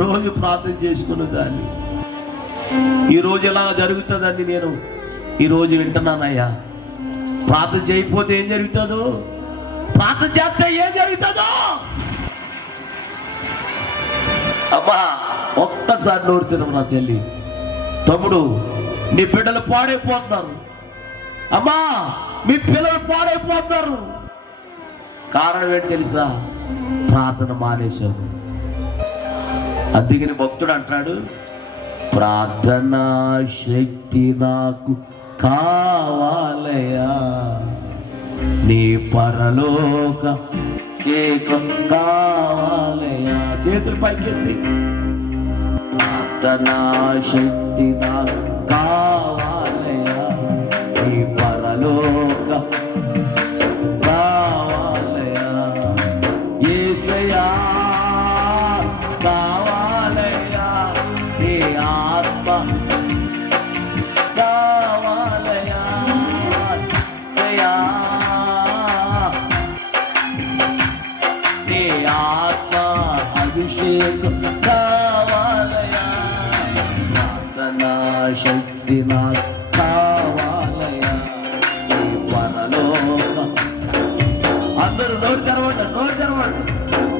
రోజు ప్రార్థన చేసుకునేదాన్ని. ఈరోజు ఎలా జరుగుతుందని నేను ఈరోజు వింటున్నానయ్యా. ప్రార్థన చేయకపోతే ఏం జరుగుతుందో, ప్రార్థన చేస్తే ఏం జరుగుతుందో అమ్మా. ఒక్కసారి నోరు తినము నా చెల్లి, తమ్ముడు, నీ బిడ్డలు పాడైపోతున్నారు. అమ్మా, మీ పిల్లలు పాడైపోతున్నారు. కారణం ఏంటి తెలుసా? ప్రార్థన మానేశారు. అందుకని భక్తుడు అంటాడు, ప్రార్థనా శక్తి నాకు కావాలయా, నీ పరలోక ఏకం కావాలయా. చేతులు పైకెత్తి, ప్రార్థనా శక్తి నాకు కావాలయా, నీ పరలోక కావాలయా, యేసయ్యా కావాలయా, నీ ఆత్మ కావాలయా, యేసయ్యా నీ ఆత్మ అభిషేకం కావాలయా, ప్రార్థనా శక్తి నాకు కావాలయా, నీ పరలోక. అందరూ నోరు తెరవండి, నోరు తెరవండి.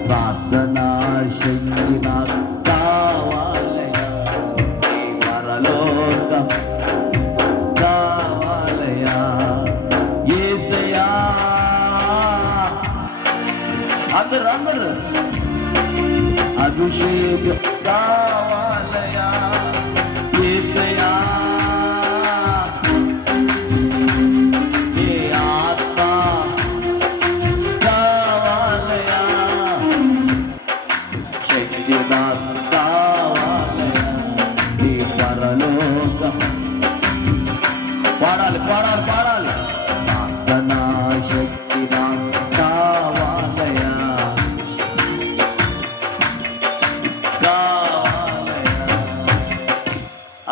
ప్రార్థనా శక్తి నాకు కావాలయా, నీ పరలోక కావాలయా, యేసయ్యా. అందరూ అభిషేకం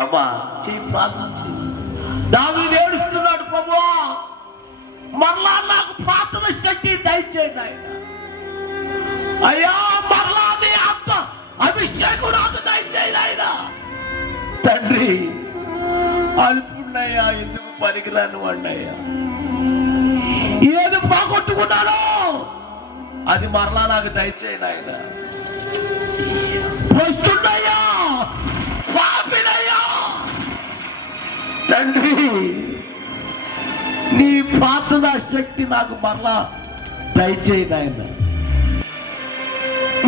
అమ్మా చెయ్యి, ప్రార్థన చెయ్యి. దావీదు ఏడుస్తున్నాడు, ప్రభువా మరలా నాకు ప్రార్థన శక్తి దయచేయండి ఆయన. అయ్యా మరలా నీ ఆత్మ అభిషేకం నాకు దయచేయండి ఆయన. తండ్రి అల్పున్నయ్యా, ఎందుకు పనికిరాను వాడినయ్యా, ఏది పోగొట్టుకున్నానో అది మరలా నాకు దయచేయండి ఆయన. వస్తున్నాయ్యా, పాపినయ్యా, తండ్రి నీ ప్రార్థన శక్తి నాకు మరలా దయచేయండి ఆయన.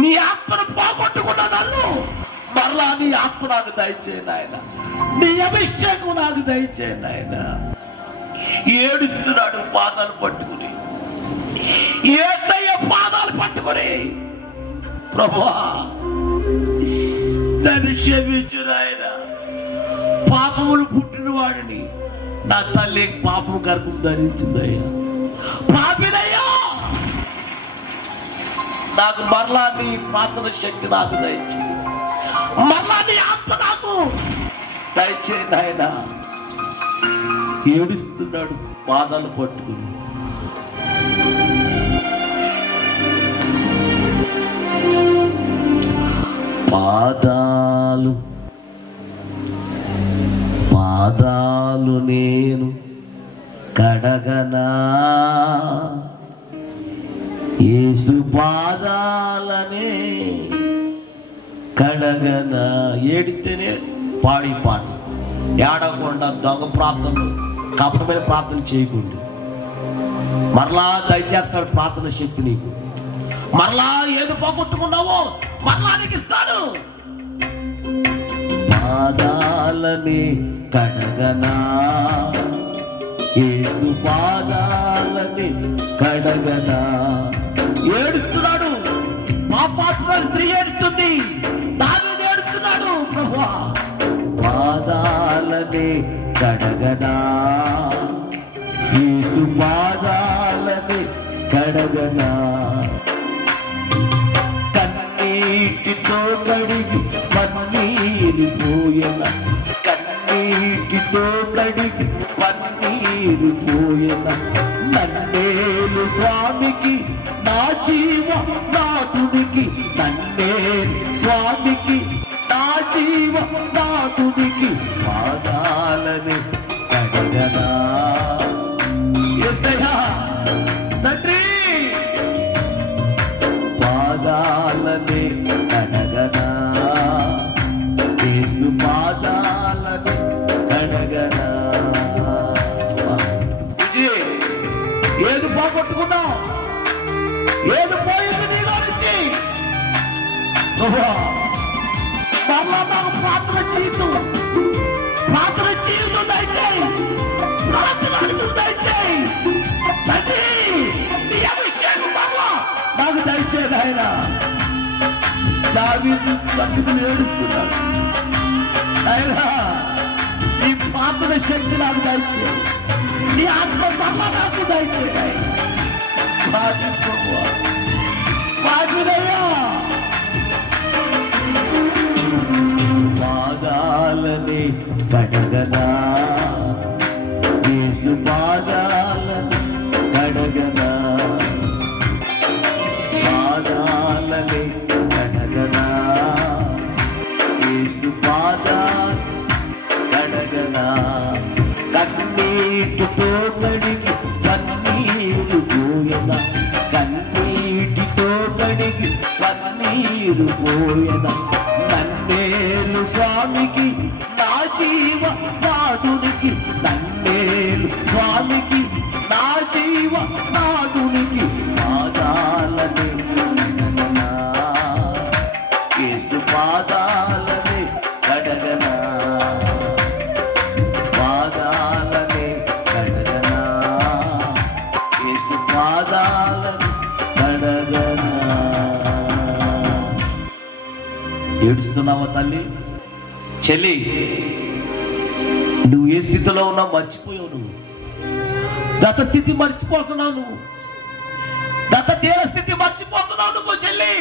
నీ ఆత్మను పోగొట్టుకున్న నన్ను మరలా నీ ఆత్మ నాకు దయచేయండి ఆయన. నీ అభిషేకం నాకు దయచేయండి ఆయన. ఏడుస్తున్నాడు పాదాలు పట్టుకుని, యేసయ్య పాదాలు పట్టుకుని, ప్రభువా నన్ను క్షమించు నాయన, పాపములు పుట్టిన వాడిని, నా తల్లి పాపము గర్భం ధరించిందయ్యా, పాపినయ్యా, నాకు మరలా నీ ప్రార్థన శక్తి నాకు దయచేయి, మరలా నీ ఆత్మ నాకు దయచేయండి ఆయన. ఏడుస్తున్నాడు పాదాలు పట్టుకుని. పాదాలు పాదాలు నేను కడగనా, యేసు పాదాలనే కడగనా. ఏడితేనే పాడి పాట, ఏడకుండా దొంగ ప్రార్థనలు, కపటమైన ప్రార్థన చేయకుండా మరలా దయచేస్తాడు ప్రార్థన శక్తి నీకు. మరలా ఏది పోగొట్టుకున్నావో మరలా నీకు ఇస్తాడు. పాదాలని కడగనా, యేసు పాదాలని కడగనా. ఏడుస్తున్నాడు పాపాత్మ స్త్రీ, ఏడుస్తుంది, దావీదు ఏడుస్తున్నాడు, ప్రభువా పాదాలని కడగనా, యేసు పాదాలని కడగనా. కన్నీటితో కడిగి పన్నీరు పోయన, కన్నీటితో కడిగి పన్నీరు పోయన. నన్నేలు స్వామికి, నా జీవ నాథునికి, నన్నేలు స్వామికి, నా జీవ నాథునికి, పాదాలని కడగనా. యేసయ్యా తండ్రి పాదాలని కడగనా, యేసు పాదాలని కడగనా. ఏది పోగొట్టుకున్నావు, ఏది పోయింది నీలో నుంచి, మరలా నాకు ప్రార్థన జీవితం, ప్రార్థన జీవితం దయచేయి, ప్రార్థన దయచేయి తండ్రి. నీ అభిషేకం మరలా నాకు దయచేది ఆయన. దావీదు పట్టుకుని ఏడుస్తున్నాడు, ఆయన నీ ప్రార్థన శక్తి నాకు దయచేయి, నీ ఆత్మ మరలా నాకు దయచేది ఆయన. పాదాలని కడగనా, యేసు పాదాలని కడగనా, పాదాలని కడగనా, యేసు పాదాలని కడగనా. కన్నీటితో కడిగి పన్నీరు పోయన, కన్నీటితో కడిగి పన్నీరు పోయన. నన్నేలు స్వామికి, నా జీవ నాథునికి, నన్నేలు స్వామికి, నా జీవ నాథునికి, పాదాలని కడగనా, యేసు పాదాలని కడగనా, పాదాలని కడగనా, యేసు పాదాలని కడగనా. ఏడుస్తున్నావా తల్లి, చెల్లి? నువ్వు ఏ స్థితిలో ఉన్నావు మర్చిపోయావు. నువ్వు గత స్థితి మర్చిపోతున్నావు, నువ్వు గత దేవ స్థితి మర్చిపోతున్నావు. నువ్వు చెల్లి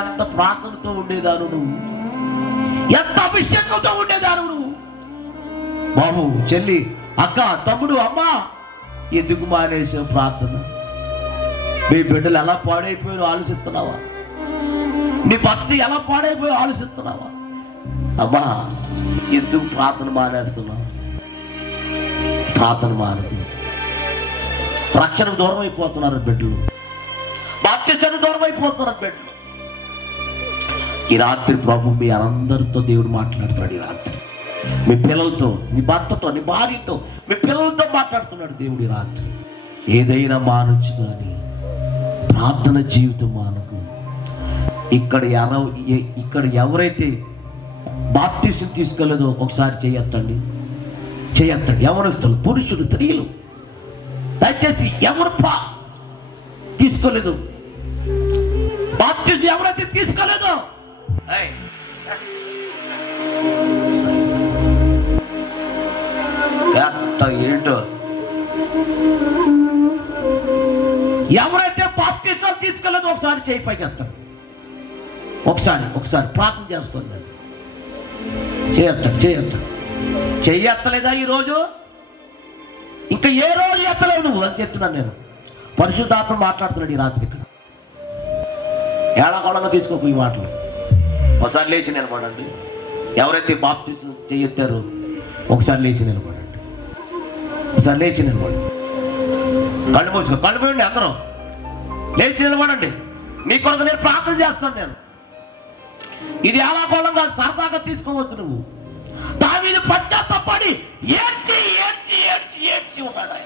ఎంత ప్రార్థనతో ఉండేదాను, నువ్వు ఎంత అభిషేకంతో ఉండేదాను నువ్వు. బాబు, చెల్లి, అక్క, తమ్ముడు, అమ్మ, ఎందుకు మానేసావు ప్రార్థన? మీ బిడ్డలు ఎలా పాడైపోయారో ఆలోచిస్తున్నావా? నీ భక్తి ఎలా పాడైపోయారో ఆలోచిస్తున్నావా? అమ్మా, ఎందుకు ప్రార్థన మానేస్తున్నావు? ప్రార్థన మానకు. రక్షణకు దూరం అయిపోతున్నారు బిడ్డలు, బాప్తిసానికి దూరం అయిపోతున్నారు బిడ్డలు. ఈ రాత్రి ప్రభు మీ అందరితో దేవుడు మాట్లాడుతున్నాడు. ఈ రాత్రి మీ పిల్లలతో, నీ భర్తతో, నీ భార్యతో, మీ పిల్లలతో మాట్లాడుతున్నాడు దేవుడు ఈ రాత్రి. ఏదైనా మానొచ్చు కానీ ప్రార్థన జీవితం మానకు. ఇక్కడ ఎవరైతే బాప్తిసం తీసుకోలేదో ఒకసారి చేయొద్దండి. యవనస్తులు, పురుషులు, స్త్రీలు, దయచేసి ఎవరు తీసుకోలేదు బాప్తిసం, ఎవరైతే తీసుకోలేదో ఏంటో, ఎవరైతే బాప్తిసం తీసుకోలేదో ఒకసారి చేయి పైకి ఎత్తాను. ఒకసారి ప్రార్థన చేస్తాను నేను. చెయ్యెత్తలేదా ఈరోజు? ఇంకా ఏ రోజు ఎత్తలేవు నువ్వు అని చెప్తున్నాను నేను. పరిశుద్ధాత్మ మాట్లాడుతున్నాడు ఈ రాత్రి. ఇక్కడ ఏడాకోళంగా తీసుకోకు ఈ మాటలు. ఒకసారి లేచి నిలబడండి. ఎవరైతే బాప్తిసం చెయ్యెత్తారో ఒకసారి లేచి నిలబడండి. కళ్ళు మూసుకోండి అందరూ. లేచి నిలబడండి. మీ కొరకు నేను ప్రార్థన చేస్తాను. నేను ఇది ఏడాకోళం కాదు, సరదాగా తీసుకోవద్దు. నువ్వు దావీదు పశ్చాత్తాపడి ఏడ్చి ఉన్నాడు.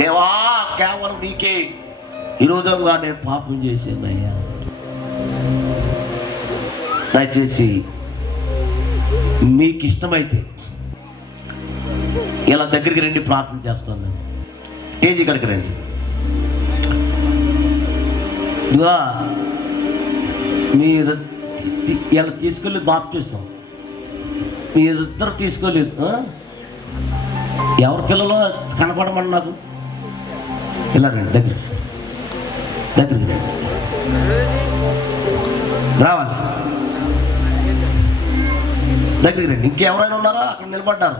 దేవా, కేవలం నీకే విరోధంగా నేను పాపం చేశానయ్యా. దయచేసి మీకు ఇష్టమైతే ఇలా దగ్గరికి రండి, ప్రార్థన చేస్తాను నేను. స్టేజీ కాడికి రండి. ఇదిగో మీరు ఇలా తీసుకోలేదు, బాప్తిసం మీరిద్దరు తీసుకోలేదు. ఎవరి పిల్లలు కనపడమని నాకు ఇలా రండి, దగ్గరికి రండి, రావాలి, దగ్గరికి రండి. ఇంకెవరైనా ఉన్నారా? అక్కడ నిలబడ్డారు.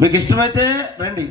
మీకు ఇష్టమైతే రండి.